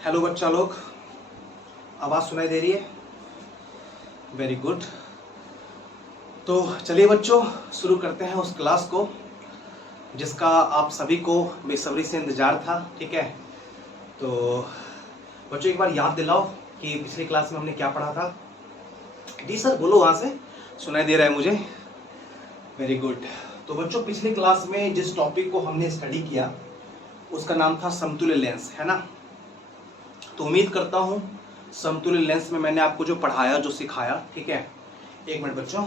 Hello बच्चा लोग, आवाज़ सुनाई दे रही है? Very good. तो चलिए बच्चों, शुरू करते हैं उस क्लास को जिसका आप सभी को बेसब्री से इंतज़ार था। ठीक है, तो बच्चों एक बार याद दिलाओ कि पिछली क्लास में हमने क्या पढ़ा था। जी सर बोलो, वहाँ से सुनाई दे रहा है मुझे। Very good. तो बच्चों पिछली क्लास में जिस टॉपिक को हमने स्टडी किया उसका नाम था समतुल्य लेंस, है ना। तो उम्मीद करता हूँ समतुल्य लेंस में मैंने आपको जो पढ़ाया, जो सिखाया, ठीक है। एक मिनट बच्चों,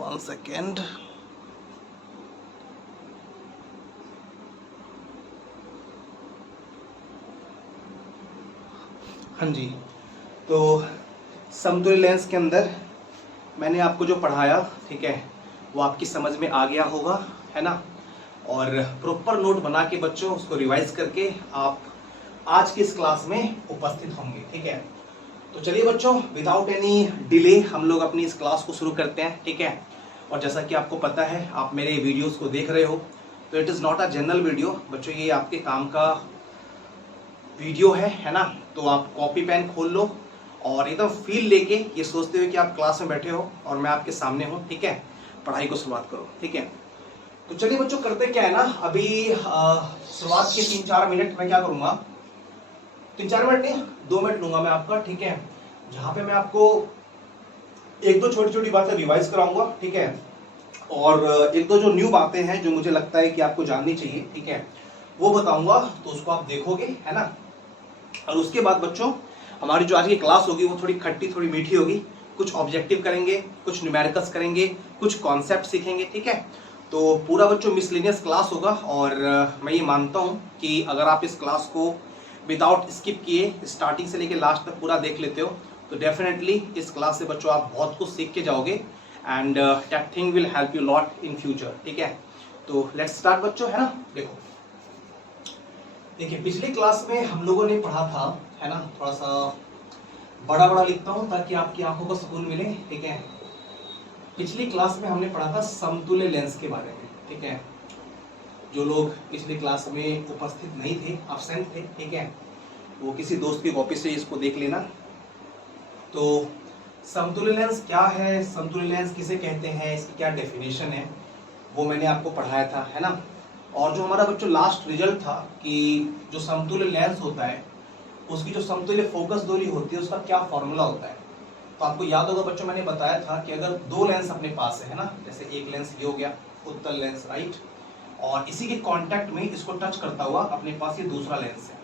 वन सेकेंड। हाँ जी, तो समतुल्य लेंस के अंदर मैंने आपको जो पढ़ाया, ठीक है, वो आपकी समझ में आ गया होगा, है ना। और प्रॉपर नोट बना के बच्चों उसको रिवाइज करके आप आज की इस क्लास में उपस्थित होंगे, ठीक है। तो चलिए बच्चों, विदाउट एनी डिले हम लोग अपनी इस क्लास को शुरू करते हैं, ठीक है। और जैसा कि आपको पता है, आप मेरे वीडियोस को देख रहे हो, तो it is not a general video बच्चों, ये आपके काम का वीडियो है ना। तो आप कॉपी पेन खोल लो और एकदम फील लेके, ये सोचते हुए कि आप क्लास में बैठे हो और मैं आपके सामने हूँ, ठीक है, पढ़ाई को शुरुआत करो, ठीक है। तो चलिए बच्चों, करते क्या है ना, अभी शुरुआत के 3-4 मिनट मैं क्या करूँगा, 3-4 मिनट नहीं, 2 मिनट लूंगा मैं आपका, ठीक है, जहाँ पे मैं आपको एक दो छोटी छोटी बातें रिवाइज कराऊंगा, ठीक है। और एक दो जो न्यू बातें हैं जो मुझे लगता है कि आपको जाननी चाहिए, ठीक है, वो बताऊंगा। तो उसको आप देखोगे, है ना। और उसके बाद बच्चों हमारी जो आज की क्लास होगी वो थोड़ी खट्टी थोड़ी मीठी होगी। कुछ ऑब्जेक्टिव करेंगे, कुछ न्यूमेरिकल्स करेंगे, कुछ कॉन्सेप्ट सीखेंगे, ठीक है। तो पूरा बच्चों मिसलेनियस क्लास होगा। और मैं ये मानता हूँ कि अगर आप इस क्लास को विदाउट स्किप किए स्टार्टिंग से लेके लास्ट तक पूरा देख लेते हो तो डेफिनेटली इस क्लास से बच्चों आप बहुत कुछ सीख के जाओगे and that thing will help you lot in future, ठीक है। तो लेट्स स्टार्ट बच्चों, है ना। देखो, देखिए पिछली क्लास में हम लोगों ने पढ़ा था, है ना, थोड़ा सा बड़ा बड़ा लिखता हूं ताकि आपकी आंखों को सुकून मिले, ठीक है। पिछली क्लास में हमने पढ़ा था समतुल्य लेंस के बारे में, ठीक है। जो लोग पिछली क्लास में उपस्थित नहीं थे, एब्सेंट थे, ठीक है, वो किसी दोस्त की कॉपी से इसको देख लेना। तो समतुल्य लेंस क्या है, समतुल्य लेंस किसे कहते हैं, इसकी क्या डेफिनेशन है, वो मैंने आपको पढ़ाया था, है ना। और जो हमारा बच्चों लास्ट रिजल्ट था कि जो समतुल्य लेंस होता है उसकी जो समतुल्य फोकस दूरी होती है उसका क्या फॉर्मूला होता है। तो आपको याद होगा बच्चों, मैंने बताया था कि अगर दो लेंस अपने पास है ना, जैसे एक लेंस ये हो गया उत्तल लेंस, राइट, और इसी के कांटेक्ट में इसको टच करता हुआ अपने पास ये दूसरा लेंस है।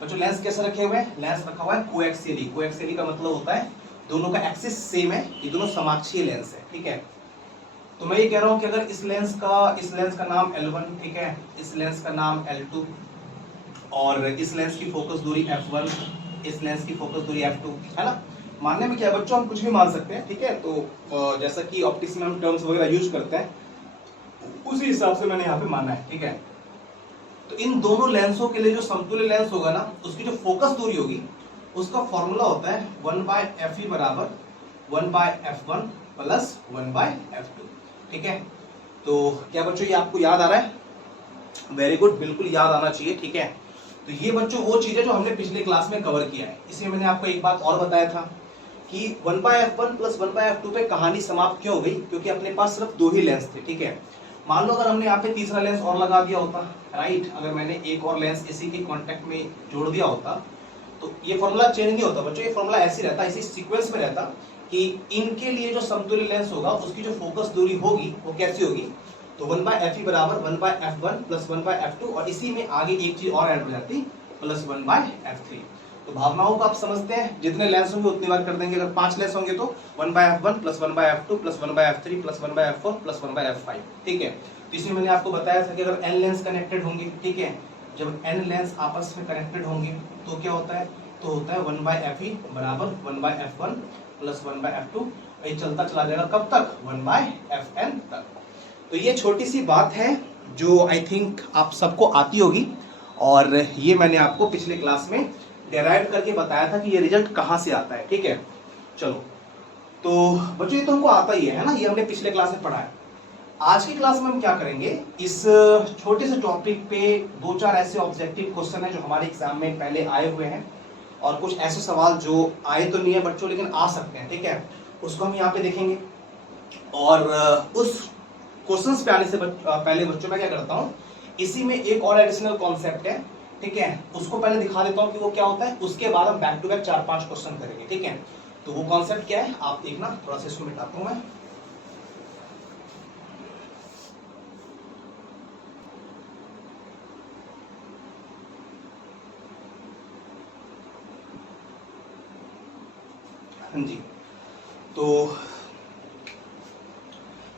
बच्चों लेंस कैसे रखे हुए हैं, लेंस रखा हुआ है कोएक्सियली। कोएक्सियली का मतलब होता है दोनों का एक्सिस सेम है, ये दोनों समाक्षीय लेंस है, ठीक है। तो मैं ये कह रहा हूं कि अगर इस लेंस का नाम L1, ठीक है, इस लेंस का नाम L2 और इस लेंस की फोकस दूरी f1, इस लेंस की फोकस दूरी f2, है ना। मानने में क्या है बच्चों, हम कुछ भी मान सकते हैं, ठीक है। तो जैसा कि ऑप्टिक्स में हम टर्म्स वगैरह यूज करते हैं उसी हिसाब से मैंने यहाँ पे माना है, ठीक है। तो इन दोनों लेंसों के लिए जो समतुल्य लेंस होगा ना, उसकी जो फोकस दूरी होगी उसका फॉर्मूला होता है 1/fe बराबर 1/f1 प्लस 1/f2, ठीक है। तो क्या बच्चों ये आपको याद आ रहा है? वेरी गुड, बिल्कुल याद आना चाहिए, ठीक है। तो ये बच्चों वो चीज है जो हमने पिछले क्लास में कवर किया है। इसमें मैंने आपको एक बात और बताया था कि 1/f1 प्लस 1/f2 पे कहानी समाप्त क्यों हो गई, क्योंकि अपने पास सिर्फ दो ही लेंस थे, ठीक है। मान लो अगर हमने यहाँ पे तीसरा लेंस और लगा दिया होता, राइट, अगर मैंने एक और लेंस इसी के कांटेक्ट में जोड़ दिया होता तो ये फॉर्मूला चेंज नहीं होता बच्चों, ये फॉर्मूला ऐसे रहता, इसी सीक्वेंस में रहता कि इनके लिए जो समतुल्य लेंस होगा उसकी जो फोकस दूरी होगी वो कैसी होगी, तो 1/fe बराबर 1/f1 प्लस 1/f2 और इसी में आगे एक चीज और ऐड हो जाती प्लस 1/f3। तो भावनाओं को आप समझते हैं, जितने लेंस होंगे उतनी बार कर देंगे। अगर 5 लेंस होंगे तो 1/f1 plus 1/f2 plus 1/f3 plus 1/f4 plus 1/f5, ठीक है। तो इसमें मैंने आपको बताया था कि अगर n लेंस कनेक्टेड होंगे, ठीक है, जब n लेंस आपस में कनेक्टेड होंगे तो क्या होता है, तो होता है 1/fe बराबर 1/f1 प्लस 1/f2, ये चलता चला जाएगा कब तक, 1/fn तक। तो ये छोटी सी बात है जो आई थिंक आप सबको आती होगी और ये मैंने आपको पिछले क्लास में डेराइव करके बताया था कि ये रिजल्ट कहाँ से आता है, ठीक है। चलो, तो बच्चों ये तो हमको आता ही है ना, ये हमने पिछले क्लास में पढ़ा है। आज की क्लास में हम क्या करेंगे, इस छोटे से टॉपिक पे 2-4 ऐसे ऑब्जेक्टिव क्वेश्चन है जो हमारे एग्जाम में पहले आए हुए हैं, और कुछ ऐसे सवाल जो आए तो नहीं है बच्चों लेकिन आ सकते हैं, ठीक है, उसको हम यहाँ पे देखेंगे। और उस क्वेश्चंस पे आने से पहले बच्चों मैं क्या करता हूँ, इसी में एक और एडिशनल कॉन्सेप्ट है, ठीक है, उसको पहले दिखा देता हूँ कि वो क्या होता है, उसके बाद हम बैक टू बैक 4-5 क्वेश्चन करेंगे, ठीक है। तो वो कॉन्सेप्ट क्या है आप देखना, थोड़ा सा इसको मिटाता हूँ मैं। हाँ जी, तो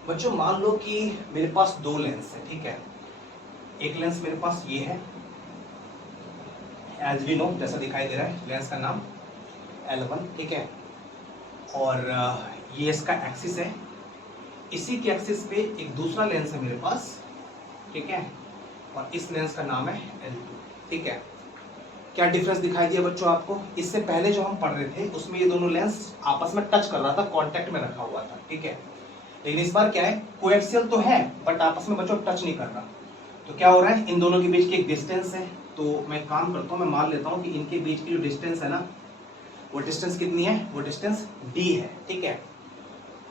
बच्चों मान लो कि मेरे पास 2 लेंस है, ठीक है। एक लेंस मेरे पास ये है, एज वी नो, जैसा दिखाई दे रहा है, लेंस का नाम L1, ठीक है। और ये इसका एक्सिस है, इसी के एक्सिस पे एक दूसरा लेंस है मेरे पास, ठीक है, और इस लेंस का नाम है L2, ठीक है। क्या डिफरेंस दिखाई दिया बच्चों आपको, इससे पहले जो हम पढ़ रहे थे उसमें ये दोनों लेंस आपस में टच कर रहा था, कांटेक्ट में रखा हुआ था, ठीक है। लेकिन इस बार क्या है, कोएक्सियल तो है बट आपस में बच्चों टच नहीं कर रहा। तो क्या हो रहा है, इन दोनों के बीच की एक डिस्टेंस है, तो मैं काम करता हूँ, मैं मान लेता हूँ कि इनके बीच की जो डिस्टेंस है ना, वो डिस्टेंस कितनी है, वो डिस्टेंस d है, ठीक है।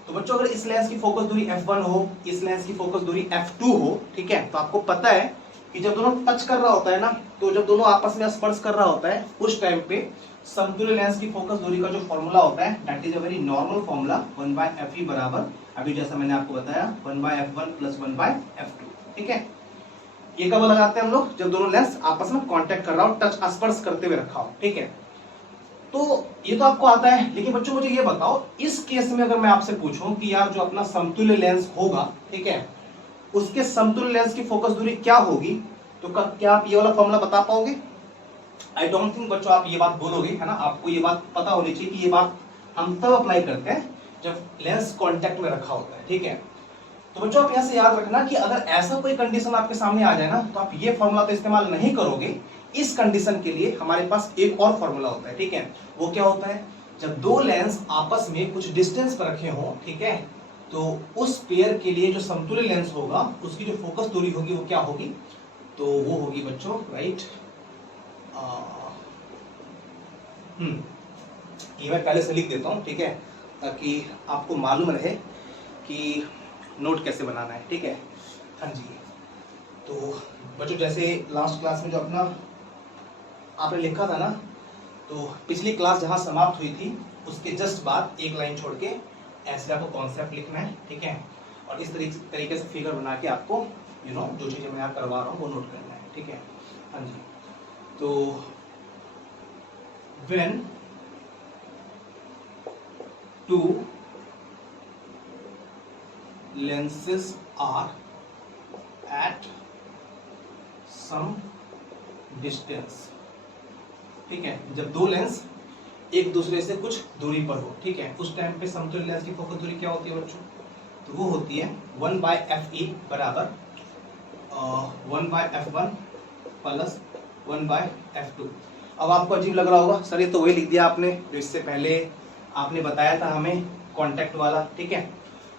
तो बच्चों अगर इस लेंस की फोकस दूरी f1 हो, इस लेंस की फोकस दूरी f2 हो, ठीक है, तो आपको पता है कि जब दोनों टच कर रहा होता है ना, तो जब दोनों आपस में स्पर्श कर रहा होता है उस टाइम पे समतुल्य लेंस की फोकस दूरी का जो फॉर्मूला होता है, that is a very normal formula, 1/fe बराबर, अभी जैसा मैंने आपको बताया, 1/f1 + 1/f2, ठीक है। ये कब लगाते हैं हम लोग, जब दोनों लेंस आपस में कांटेक्ट कर रहा हो, टच स्पर्श करते हुए रखा हो, ठीक है। तो ये तो आपको आता है, लेकिन बच्चों मुझे ये बताओ, इस केस में अगर मैं आपसे पूछूं कि यार जो अपना समतुल्य लेंस होगा, ठीक है, उसके समतुल्य लेंस की फोकस दूरी क्या होगी, तो क्या आप ये वाला फॉर्मूला बता पाओगे? आई डोंट थिंक बच्चों आप ये बात बोलोगे, है ना, आपको ये बात पता होनी चाहिए कि ये बात हम तब अप्लाई करते हैं जब लेंस कांटेक्ट में रखा होता है, ठीक है। तो बच्चों आप यहां से याद रखना कि अगर ऐसा कोई कंडीशन आपके सामने आ जाए ना, तो आप ये फॉर्मूला तो इस्तेमाल नहीं करोगे। इस कंडीशन के लिए हमारे पास एक और फॉर्मूला होता है, ठीक है। वो क्या होता है, जब 2 लेंस आपस में कुछ डिस्टेंस पर रखे हों, ठीक है, तो उस पेयर के लिए जो समतुल्य लेंस होगा उसकी जो फोकस दूरी होगी वो क्या होगी, तो वो होगी बच्चों, राइट, ये मैं पहले से लिख देता हूं, ठीक है, ताकि आपको मालूम रहे कि नोट कैसे बनाना है, ठीक है। हाँ जी, तो बच्चों जैसे लास्ट क्लास में जो अपना आपने लिखा था ना, तो पिछली क्लास जहां समाप्त हुई थी उसके जस्ट बाद एक लाइन छोड़ के ऐसे आपको कॉन्सेप्ट लिखना है, ठीक है, और इस तरीके से फिगर बना के आपको जो चीजें मैं यहाँ करवा रहा हूँ वो नोट करना है, ठीक है। हाँ जी, तो when 2 lenses are at some distance, ठीक है, जब 2 लेंस एक दूसरे से कुछ दूरी पर हो, ठीक है, उस टाइम पे समतुल्य लेंस की फोकस दूरी क्या होती है बच्चों, तो वो होती है 1/fe बराबर 1/f1 + 1/f2। अब आपको अजीब लग रहा होगा, सर ये तो वही लिख दिया आपने जो इससे पहले आपने बताया था हमें कांटेक्ट वाला, ठीक है।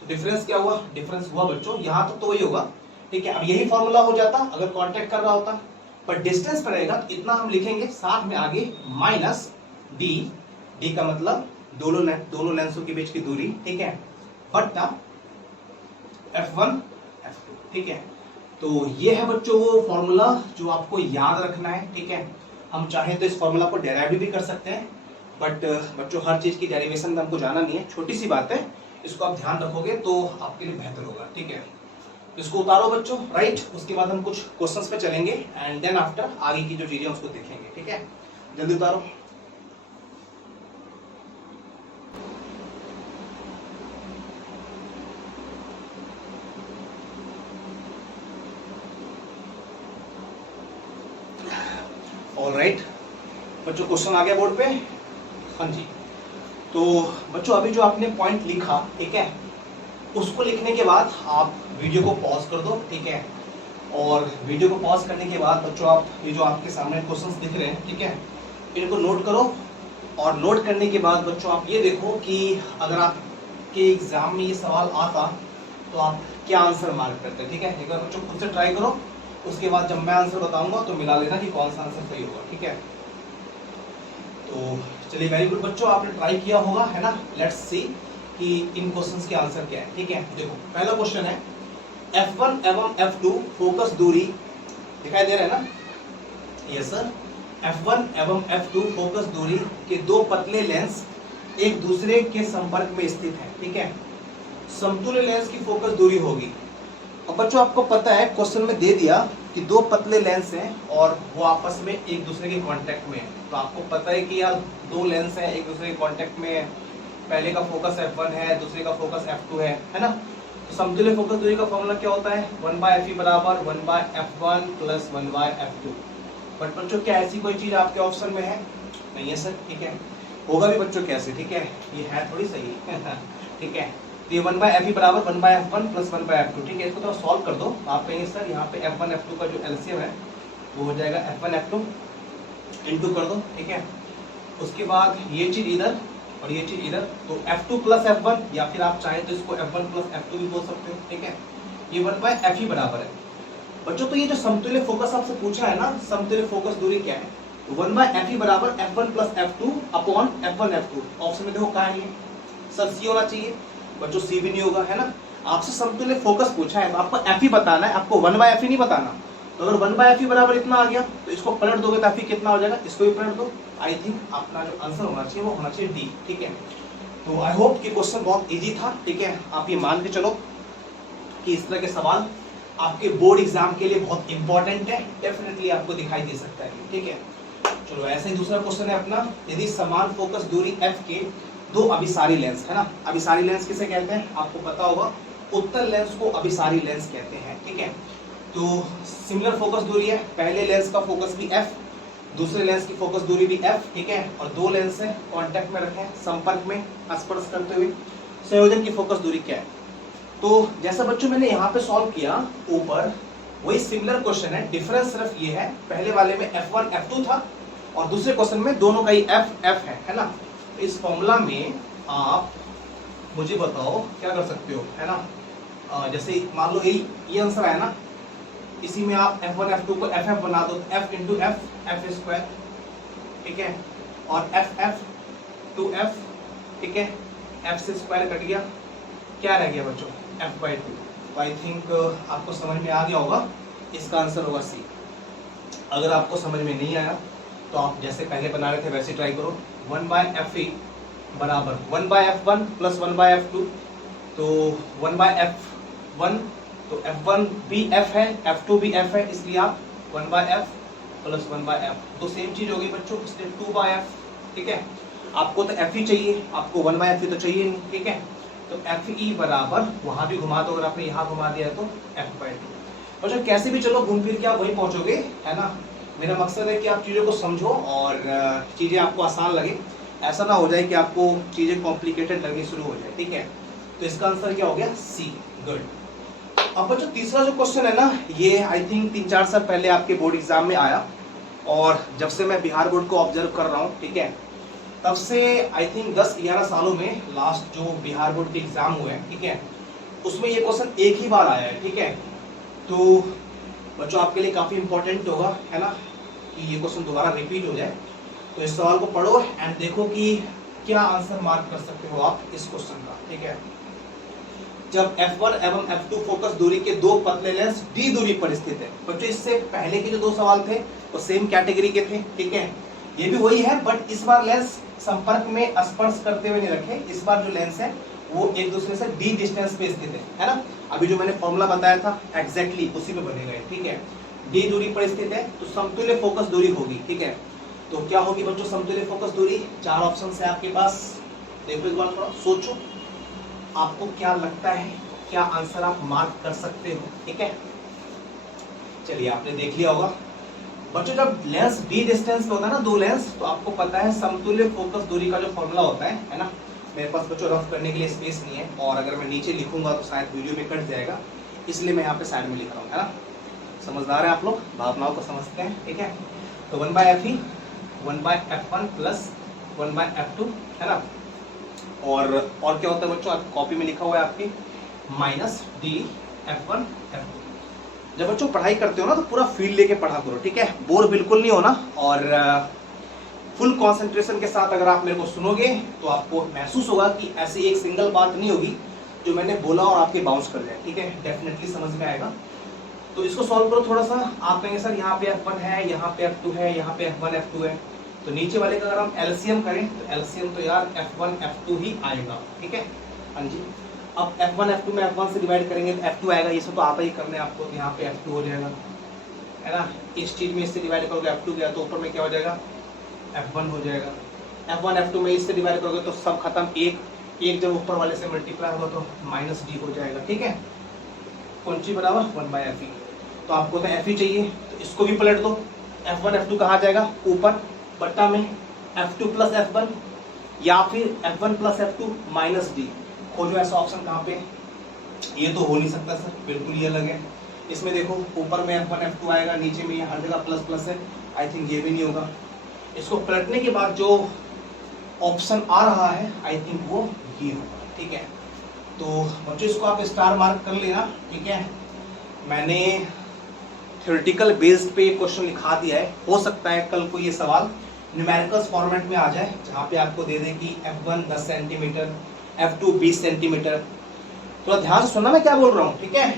तो डिफरेंस क्या हुआ, डिफरेंस हुआ बच्चों यहाँ तक तो वही होगा, ठीक है। अब यही फॉर्मूला हो जाता अगर कांटेक्ट कर रहा होता, पर डिस्टेंस पर रहेगा तो इतना हम लिखेंगे, साथ में आगे -d का मतलब दोनों लेंसों के बीच की दूरी, ठीक है, बट्टा f1 f2, ठीक है। तो ये है बच्चों वो फॉर्मूला जो आपको याद रखना है, ठीक है। हम चाहें तो इस फॉर्मूला को डेराइव भी कर सकते हैं, बट बच्चों हर चीज की डेरिवेशन में हमको जाना नहीं है, छोटी सी बात है, इसको आप ध्यान रखोगे तो आपके लिए बेहतर होगा, ठीक है। इसको उतारो बच्चों, राइट, उसके बाद हम कुछ क्वेश्चंस पे चलेंगे एंड देन आफ्टर आगे की जो चीजें उसको देखेंगे, ठीक है। जल्दी उतारो। ऑलराइट बच्चों, क्वेश्चन आ गया बोर्ड पे। हाँ जी, तो बच्चों अभी जो आपने पॉइंट लिखा, ठीक है, उसको लिखने के बाद आप वीडियो को पॉज कर दो, ठीक है, और वीडियो को पॉज करने के बाद बच्चों आप ये जो आपके सामने क्वेश्चंस दिख रहे हैं, ठीक है, इनको नोट करो। और नोट करने के बाद बच्चों आप ये देखो कि अगर आपके एग्जाम में ये सवाल आता तो आप क्या आंसर मार्क करते हैं, ठीक है। एक बार बच्चों खुद से ट्राई करो, उसके बाद जब मैं आंसर बताऊंगा तो मिला लेना कि कौन सा आंसर सही होगा, ठीक है। तो चलिए वेरी गुड बच्चों, आपने ट्राई किया होगा, है ना। लेट्स सी कि इन क्वेश्चंस के आंसर क्या है, ठीक है। देखो पहला क्वेश्चन है F1 एवं F2 फोकस दूरी दिखाई दे रहा है ना, यस सर। F1 एवं F2 फोकस दूरी के दो पतले लेंस एक दूसरे के संपर्क में स्थित है, ठीक है। समतुल्य लेंस की फोकस दूरी होगी। अब बच्चों आपको पता है क्वेश्चन में दे दिया कि दो पतले लेंस हैं और वो आपस में एक दूसरे के कांटेक्ट में है। तो आपको पता है कि यार दो लेंस हैं एक दूसरे के कांटेक्ट में है, पहले का फोकस F1 है, दूसरे का फोकस F2 है ना। तो समतुल्य फोकस दूरी का फॉर्मूला क्या होता है, 1/Fe बराबर 1/F1 प्लस 1/F2। बट बच्चों क्या ऐसी कोई चीज आपके ऑप्शन में है, नहीं है सर, ठीक है। होगा भी बच्चों कैसे, ठीक है, ये है थोड़ी सही ठीक है। तो ये 1/Fe बराबर 1/F1 प्लस 1/F2, ठीक है। इसको थोड़ा सॉल्व कर दो, आप कहेंगे सर यहाँ पे F1 F2 का जो एलसीएम है वो हो जाएगा F1 F2 इंटू कर दो, ठीक है। उसके बाद ये चीज इधर और ये चीज इधर, तो F2 प्लस F1 या फिर आप चाहें तो इसको F1 प्लस F2 भी बोल सकते हो, ठीक है। ये 1/Fe बराबर है बच्चों। तो ये जो समतुल्य फोकस आपसे पूछा है ना, समतुल्य फोकस दूरी क्या है, 1/Fe बराबर F1 plus F2 upon F1 F2। Option में देखो कहाँ है, सर सी होना चाहिए बच्चों, सी भी नहीं होगा, है ना। आपसे समतुल्य फोकस पूछा है तो आपको Fe बताना है, आपको 1/Fe नहीं बताना। तो अगर 1/Fe बराबर इतना आ गया तो इसको पलट दोगे तो Fe कितना हो जाएगा, इसको भी पलट दो। आई थिंक अपना जो आंसर होना चाहिए वो होना चाहिए डी, ठीक है। तो आई होप कि क्वेश्चन बहुत इजी था, ठीक है। आप ये मान के चलो कि इस तरह के सवाल आपके बोर्ड एग्जाम के लिए बहुत इंपॉर्टेंट है, डेफिनेटली आपको दिखाई दे सकता है, ठीक है। चलो ऐसे ही दूसरा क्वेश्चन है अपना, यदि समान फोकस दूरी f के दो अभिसारी लेंस, है ना। अभिसारी लेंस किसे कहते हैं आपको पता होगा, उत्तल लेंस को अभिसारी लेंस कहते हैं, ठीक है। तो सिमिलर फोकस दूरी है, पहले लेंस का फोकस भी f, दूसरे लेंस की फोकस दूरी भी f, ठीक है। और दो लेंस है कांटेक्ट में रखे, संपर्क में स्पर्श करते हुए, संयोजन की फोकस दूरी क्या है। तो जैसा बच्चों मैंने यहाँ पे सॉल्व किया ऊपर, वही सिमिलर क्वेश्चन है, डिफरेंस सिर्फ ये है पहले वाले में F1 F2 था और दूसरे क्वेश्चन में दोनों का ही F है ना। इस फॉर्मूला में आप मुझे बताओ क्या कर सकते हो, है ना। जैसे मान लो ये आंसर है ना, इसी में आप F1 F2 को FF बना दो, F इंटू F स्क्वायर, ठीक है। और F टू F, ठीक है, F से स्क्वायर कट गया, क्या रह गया बच्चों, F/2। तो आई थिंक आपको समझ में आ गया होगा, इसका आंसर होगा सी। अगर आपको समझ में नहीं आया तो आप जैसे पहले बना रहे थे वैसे ट्राई करो। 1/Fe बराबर 1/F1 प्लस 1/F2, तो 1/F1, तो F1 भी F है, F2 भी F है, इसलिए आप 1/F प्लस 1/F, तो सेम चीज होगी बच्चों, इसलिए 2/F, ठीक है। आपको तो Fe चाहिए, आपको 1/Fe तो चाहिए नहीं, ठीक है। तो Fe बराबर वहां भी घुमा दो, अगर आपने यहाँ घुमा दिया तो F/2। बच्चों कैसे भी चलो घूम फिर के आप वहीं पहुंचोगे, है ना। मेरा मकसद है कि आप चीज़ों को समझो और चीज़ें आपको आसान लगे, ऐसा ना हो जाए कि आपको चीज़ें कॉम्प्लिकेटेड लगनी शुरू हो जाए, ठीक है। तो इसका आंसर क्या हो गया, सी, गुड। अब बच्चों तीसरा जो क्वेश्चन है ना, ये आई थिंक 3-4 साल पहले आपके बोर्ड एग्जाम में आया, और जब से मैं बिहार बोर्ड को ऑब्जर्व कर रहा हूँ, ठीक है, तब से आई थिंक 10-11 सालों में लास्ट जो बिहार बोर्ड के एग्जाम हुए हैं, ठीक है, उसमें ये क्वेश्चन एक ही बार आया है, ठीक है। तो बच्चों आपके लिए काफ़ी इंपॉर्टेंट होगा, है ना, कि ये क्वेश्चन दोबारा रिपीट हो जाए। तो इस सवाल को पढ़ो एंड देखो कि क्या आंसर मार्क कर सकते हो आप इस क्वेश्चन का, ठीक है। जब F1 एवं F2 फोकस दूरी के दो पतले लेंस D दूरी पर स्थित है। बच्चों इससे पहले के जो दो सवाल थे वो सेम कैटेगरी के थे, ठीक है, ये भी वही है, बट इस बार लेंस संपर्क में स्पर्श करते हुए नहीं रखे, इस बार जो लेंस है वो एक दूसरे से D डिस्टेंस पे स्थित है ना। अभी जो मैंने फॉर्मूला बताया था एग्जैक्टली उसी पे बने गए, ठीक है। D दूरी पर स्थित है तो समतुल्य फोकस दूरी होगी, ठीक है। तो क्या होगी बच्चों समतुल्य फोकस दूरी, 4 ऑप्शन है आपके पास, देखो इस बार थोड़ा सोचो आपको क्या लगता है, क्या आंसर आप मार्क कर सकते हो, ठीक है। चलिए आपने देख लिया होगा बच्चों, जब लेंस D डिस्टेंस पे होता है ना, दो लेंस, तो आपको पता है समतुल्य फोकस दूरी का जो फॉर्मूला होता है ना। मेरे पास बच्चों रफ करने के लिए स्पेस नहीं है, और अगर मैं नीचे लिखूंगा तो शायद वीडियो में कट जाएगा, इसलिए मैं यहाँ पे साइड में लिख रहा हूँ, है ना। समझदार है आप लोग, भावनाओं को समझते हैं, ठीक है। तो 1/Fe 1/F1 प्लस 1/F2, है ना। और क्या होता है बच्चों, आप कॉपी में लिखा हुआ है आपकी माइनस डी F1 F2। जब बच्चों पढ़ाई करते हो ना तो पूरा फील लेके पढ़ा करो, ठीक है, बोर बिल्कुल नहीं होना, और फुल कंसंट्रेशन के साथ अगर आप मेरे को सुनोगे तो आपको महसूस होगा कि ऐसी एक सिंगल बात नहीं होगी जो मैंने बोला और आपके बाउंस कर जाए, ठीक है, डेफिनेटली समझ में आएगा। तो इसको सॉल्व करो थोड़ा सा। आप कहेंगे सर यहाँ पे F1 है, यहाँ पे F2 है, यहाँ पे F1 F2 है, तो नीचे वाले का अगर हम एलसीएम करें तो एलसीएम तो यार F1 F2 ही आएगा, ठीक है। हाँ जी, अब F1 F2 में F1 से डिवाइड करेंगे तो F2 आएगा, ये सब तो आता ही करने आपको, तो यहाँ पे F2 हो जाएगा, है ना। इस चीज में इससे डिवाइड करोगे F2 गया तो ऊपर में क्या हो जाएगा, F1 हो जाएगा। F1 F2 में इससे डिवाइड करोगे तो सब खत्म, एक जब ऊपर वाले से मल्टीप्लाई होगा तो माइनस डी हो जाएगा, ठीक है। कौन सी बराबर 1/Fe, तो आपको तो Fe चाहिए, तो इसको भी पलट दो। F1 F2 कहाँ जाएगा, ऊपर बट्टा में F2 प्लस F1, या फिर F1 plus F2 minus D. खोजो ऐसा ऑप्शन कहाँ पे, ये तो हो नहीं सकता सर, बिल्कुल ये अलग है। इसमें देखो ऊपर में F1 F2 आएगा, नीचे में हर जगह प्लस प्लस है, आई थिंक ये भी नहीं होगा। इसको पलटने के बाद जो ऑप्शन आ रहा है आई थिंक वो ये होगा, ठीक है। तो बच्चों इसको आप स्टार मार्क कर लेना, ठीक है। मैंने थ्योरेटिकल बेस्ड पे क्वेश्चन लिखा दिया है, हो सकता है कल को ये सवाल न्यूमेरिकल्स फॉर्मेट में आ जाए, जहाँ पे आपको दे दे कि F1 10 सेंटीमीटर, F2 20 सेंटीमीटर। थोड़ा ध्यान से सुनना मैं क्या बोल रहा हूँ, ठीक है।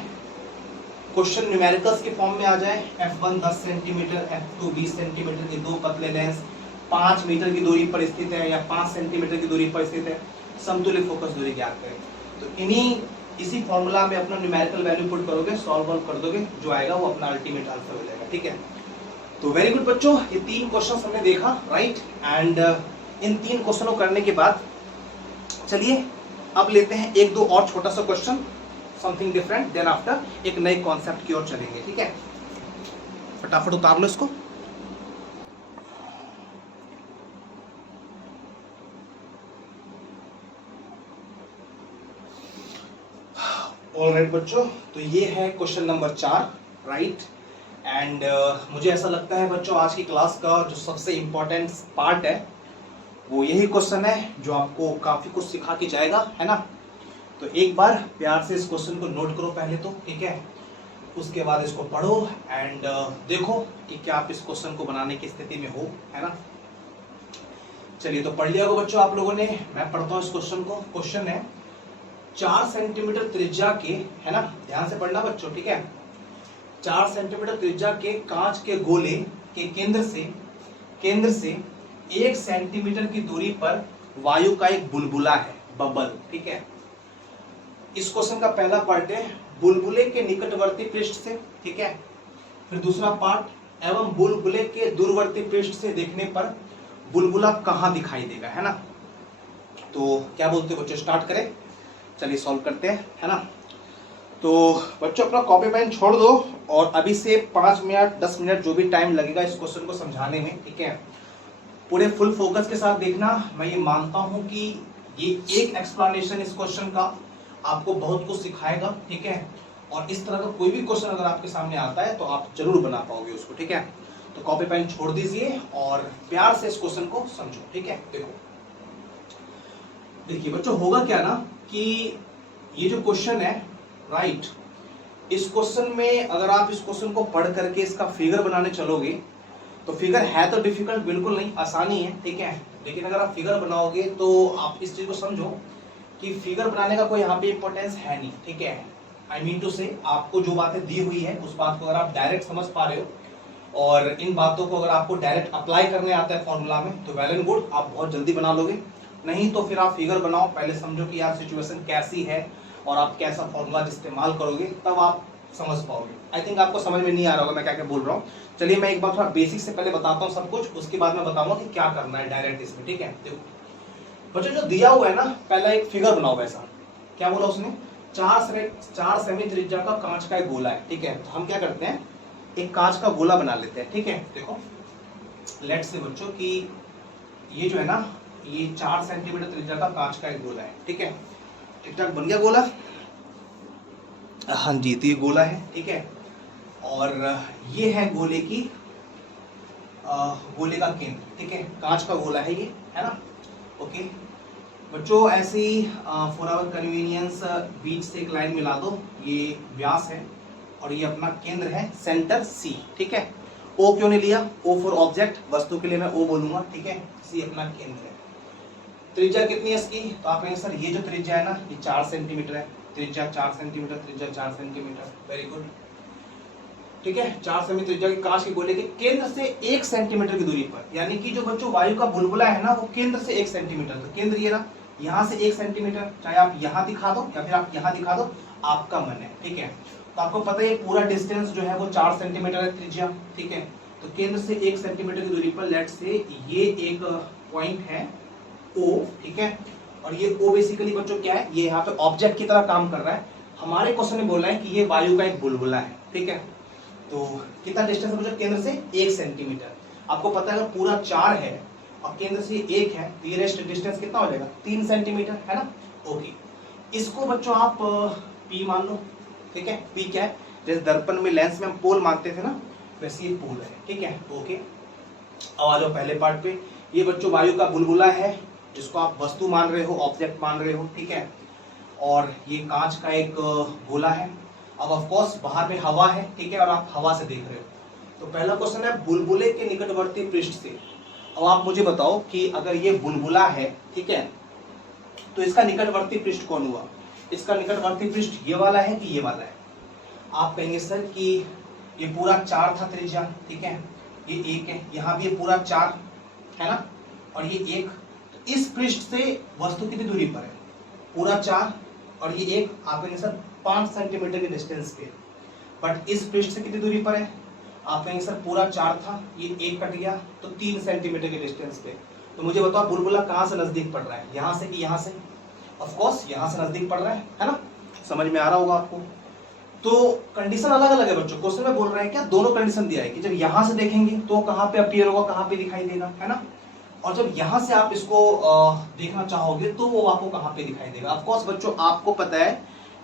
क्वेश्चन न्यूमेरिकल्स के फॉर्म में आ जाए, F1 10 सेंटीमीटर, F2 20 सेंटीमीटर के दो पतले लेंस 5 मीटर की दूरी पर स्थित है या 5 सेंटीमीटर की दूरी पर स्थित है, समतुल्य फोकस दूरी ज्ञात करें। तो इसी फॉर्मूला में अपना न्यूमेरिकल वैल्यू पुट करोगे, सॉल्व कर दोगे, जो आएगा वो अपना अल्टीमेट आंसर हो जाएगा, ठीक है। तो वेरी गुड बच्चों, ये 3 क्वेश्चन हमने देखा, राइट। एंड इन 3 क्वेश्चनों करने के बाद चलिए अब लेते हैं 1-2 और छोटा सा question, something different, then after एक नए कॉन्सेप्ट की ओर चलेंगे, ठीक है। फटाफट उतार लो इसको। ऑलराइट बच्चों, तो ये है क्वेश्चन नंबर 4, राइट। एंड मुझे ऐसा लगता है बच्चों आज की क्लास का जो सबसे इम्पोर्टेंट पार्ट है वो यही क्वेश्चन है जो आपको काफी कुछ सिखा के जाएगा, है ना। तो एक बार प्यार से इस क्वेश्चन को नोट करो पहले तो, ठीक है, उसके बाद इसको पढ़ो एंड देखो कि क्या आप इस क्वेश्चन को बनाने की स्थिति में हो, है ना। चलिए तो पढ़ लिया होगा बच्चों आप लोगों ने, मैं पढ़ता हूँ इस क्वेश्चन को। क्वेश्चन है 4 सेंटीमीटर त्रिज्या के, है ना, ध्यान से पढ़ना बच्चों, ठीक है। 4 सेंटीमीटर त्रिज्या के कांच के गोले के केंद्र से 1 सेंटीमीटर की दूरी पर वायु का एक बुलबुला है, बबल, ठीक है। इस क्वेश्चन का पहला पार्ट है बुलबुले के निकटवर्ती पृष्ठ से, ठीक है। फिर दूसरा पार्ट एवं बुलबुले के दूरवर्ती पृष्ठ से देखने पर बुलबुला कहाँ दिखाई देगा, है ना। तो क्या बोलते हो बच्चों, स्टार्ट करें, चलिए सॉल्व करते हैं, है ना। तो बच्चों अपना कॉपी पेन छोड़ दो और अभी से 5 मिनट 10 मिनट जो भी टाइम लगेगा इस क्वेश्चन को समझाने में, ठीक है, पूरे फुल फोकस के साथ देखना। मैं ये मानता हूं कि ये एक एक्सप्लेनेशन इस क्वेश्चन का आपको बहुत कुछ सिखाएगा, ठीक है। और इस तरह का कोई भी क्वेश्चन अगर आपके सामने आता है तो आप जरूर बना पाओगे उसको, ठीक है। तो कॉपी पेन छोड़ दीजिए और प्यार से इस क्वेश्चन को समझो, ठीक है। देखिए बच्चों होगा क्या ना कि ये जो क्वेश्चन है, राइट, इस क्वेश्चन में अगर आप इस क्वेश्चन को पढ़ करके इसका फिगर बनाने चलोगे तो फिगर है तो डिफिकल्ट बिल्कुल नहीं, आसानी है, ठीक है। लेकिन अगर आप फिगर बनाओगे तो आप इस चीज को समझो कि फिगर बनाने का कोई यहाँ पे इंपॉर्टेंस है नहीं, ठीक है। आई मीन टू से आपको जो बातें दी हुई है उस बात को अगर आप डायरेक्ट समझ पा रहे हो और इन बातों को अगर आपको डायरेक्ट अप्लाई करने आता है फॉर्मूला में तो वेल एंड गुड, आप बहुत जल्दी बना लोगे। नहीं तो फिर आप फिगर बनाओ, पहले समझो कि यार सिचुएशन कैसी है और आप कैसा फॉर्मूला इस्तेमाल करोगे, तब आप समझ पाओगे। आई थिंक आपको समझ में नहीं आ रहा होगा मैं क्या क्या बोल रहा हूँ। चलिए मैं एक बार थोड़ा बेसिक से पहले बताता हूँ सब कुछ, उसके बाद मैं बताऊंगा कि क्या करना है डायरेक्ट इसमें, ठीक है। देखो बच्चों जो दिया हुआ है ना, पहला एक फिगर बनाओ वैसा, क्या बोला उसने, 4 सेमी त्रिज्या का कांच का एक गोला है, ठीक है। तो हम क्या करते हैं, एक कांच का गोला बना लेते हैं, ठीक है। देखो लेट्स से बच्चों कि ये जो है ना, ये 4 सेंटीमीटर त्रिज्या का कांच का एक गोला है, ठीक है। ठीक ठाक बन गया गोला, हाँ जी, तो ये गोला है, ठीक है। और ये है गोले का केंद्र, ठीक है। कांच का गोला है ये, है ना, ओके। बच्चों ऐसे ही फॉर आवर कन्वीनियंस बीच से एक लाइन मिला दो, ये व्यास है और ये अपना केंद्र है सेंटर सी, ठीक है। ओ क्यों नहीं लिया, ओ फॉर ऑब्जेक्ट, वस्तु के लिए मैं ओ बोलूंगा, ठीक है। सी अपना केंद्र है। त्रिज्या कितनी है इसकी, तो आप कहेंगे सर ये जो त्रिज्या है ना ये 4 सेंटीमीटर है, त्रिज्या 4 सेंटीमीटर, त्रिज्या 4 सेंटीमीटर, वेरी गुड, ठीक है। 4 सेंटीमीटर त्रिज्या के कांच के गोले के केंद्र से 1 सेंटीमीटर की दूरी पर, यानी कि जो बच्चों वायु का बुलबुला है ना वो केंद्र से 1 सेंटीमीटर, तो केंद्र ये ना यहाँ से 1 सेंटीमीटर, चाहे आप यहाँ दिखा दो या फिर आप यहाँ दिखा दो, आपका मन है, ठीक है। तो आपको पता है पूरा डिस्टेंस जो है वो 4 सेंटीमीटर है त्रिज्या, ठीक है। तो केंद्र से 1 सेंटीमीटर की दूरी पर लेट से ये एक पॉइंट है ओ, ठीक है। और ये ओ बेसिकली बच्चों क्या है, ये यहाँ पे ऑब्जेक्ट की तरह काम कर रहा है। हमारे क्वेश्चन में बोला है कि ये वायु का एक बुलबुला है, ठीक है। तो कितना डिस्टेंस है बच्चों, केंद्र से 1 सेंटीमीटर। आपको पता है अगर पूरा 4 है और केंद्र से 1 है तो ये रेस्ट डिस्टेंस कितना हो जाएगा, 3 सेंटीमीटर, है ना। ओके, इसको बच्चों आप पी मान लो, ठीक है। पी क्या है, जैसे दर्पण में लेंस में हम पोल मानते थे ना, वैसे ये पोल है, ठीक है। ओके, अब आ जाओ पहले पार्ट पे। ये बच्चों वायु का बुलबुला है जिसको आप वस्तु मान रहे हो, ऑब्जेक्ट मान रहे हो, ठीक है। और ये कांच का एक गोला है। अब ऑफ कोर्स बाहर में हवा है, ठीक है, और आप हवा से देख रहे हो। तो पहला क्वेश्चन है बुलबुले के निकटवर्ती पृष्ठ से। अब आप मुझे बताओ कि अगर ये बुलबुला है, ठीक है, तो इसका निकटवर्ती पृष्ठ कौन हुआ, इसका निकटवर्ती पृष्ठ ये वाला है कि ये वाला है। आप कहेंगे सर कि ये पूरा 4 था त्रिज्या, ठीक है, ये 1 है, यहाँ भी ये पूरा 4 है ना, और ये 1। तो इस पृष्ठ से वस्तु कितनी दूरी पर है, पूरा 4 और ये 1। आप कहेंगे सर 5 सेंटीमीटर के डिस्टेंस पे। बट इस पृष्ठ से कितनी दूरी पर है, आप कहेंगे सर पूरा 4 था, ये 1 कट गया तो 3 सेंटीमीटर के डिस्टेंस पे। तो मुझे बताओ बुलबुला कहाँ से नजदीक पड़ रहा है, यहाँ से कि यहाँ से, ऑफ कोर्स यहाँ से नजदीक पड़ रहा है ना। समझ में आ रहा होगा आपको। तो कंडीशन अलग अलग है बच्चों, क्वेश्चन में बोल रहे हैं क्या, दोनों कंडीशन दिया है कि जब यहाँ से देखेंगे तो कहाँ पे अपीयर होगा, कहाँ पे दिखाई देगा, है ना। और जब यहाँ से आप इसको देखना चाहोगे तो वो आपको कहाँ पे दिखाई देगा। ऑफ कोर्स बच्चों आपको पता है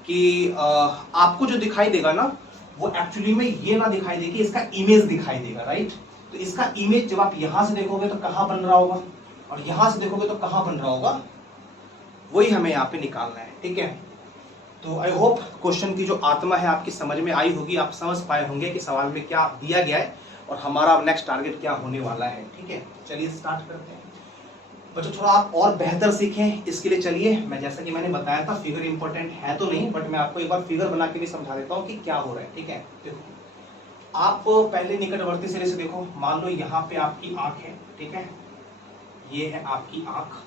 कि आपको जो दिखाई देगा ना वो एक्चुअली में ये ना दिखाई देगी, इसका इमेज दिखाई देगा, राइट। तो इसका इमेज जब आप यहाँ से देखोगे तो कहाँ बन रहा होगा, और यहाँ से देखोगे तो कहाँ बन रहा होगा, वही हमें यहाँ पे निकालना है, ठीक है। तो आई होप क्वेश्चन की जो आत्मा है आपकी समझ में आई होगी, आप समझ पाए होंगे कि सवाल में क्या दिया गया है और हमारा नेक्स्ट टारगेट क्या होने वाला है, ठीक है। चलिए स्टार्ट करते हैं बच्चों। थोड़ा आप और बेहतर सीखें इसके लिए चलिए, मैं जैसा कि मैंने बताया था फिगर इंपॉर्टेंट है तो नहीं, बट मैं आपको एक बार फिगर बना के भी समझा देता हूँ कि क्या हो रहा है, ठीक है। देखो आप पहले निकटवर्ती सिरे से देखो, मान लो यहाँ पे आपकी आंख है, ठीक है, ये है आपकी आंख,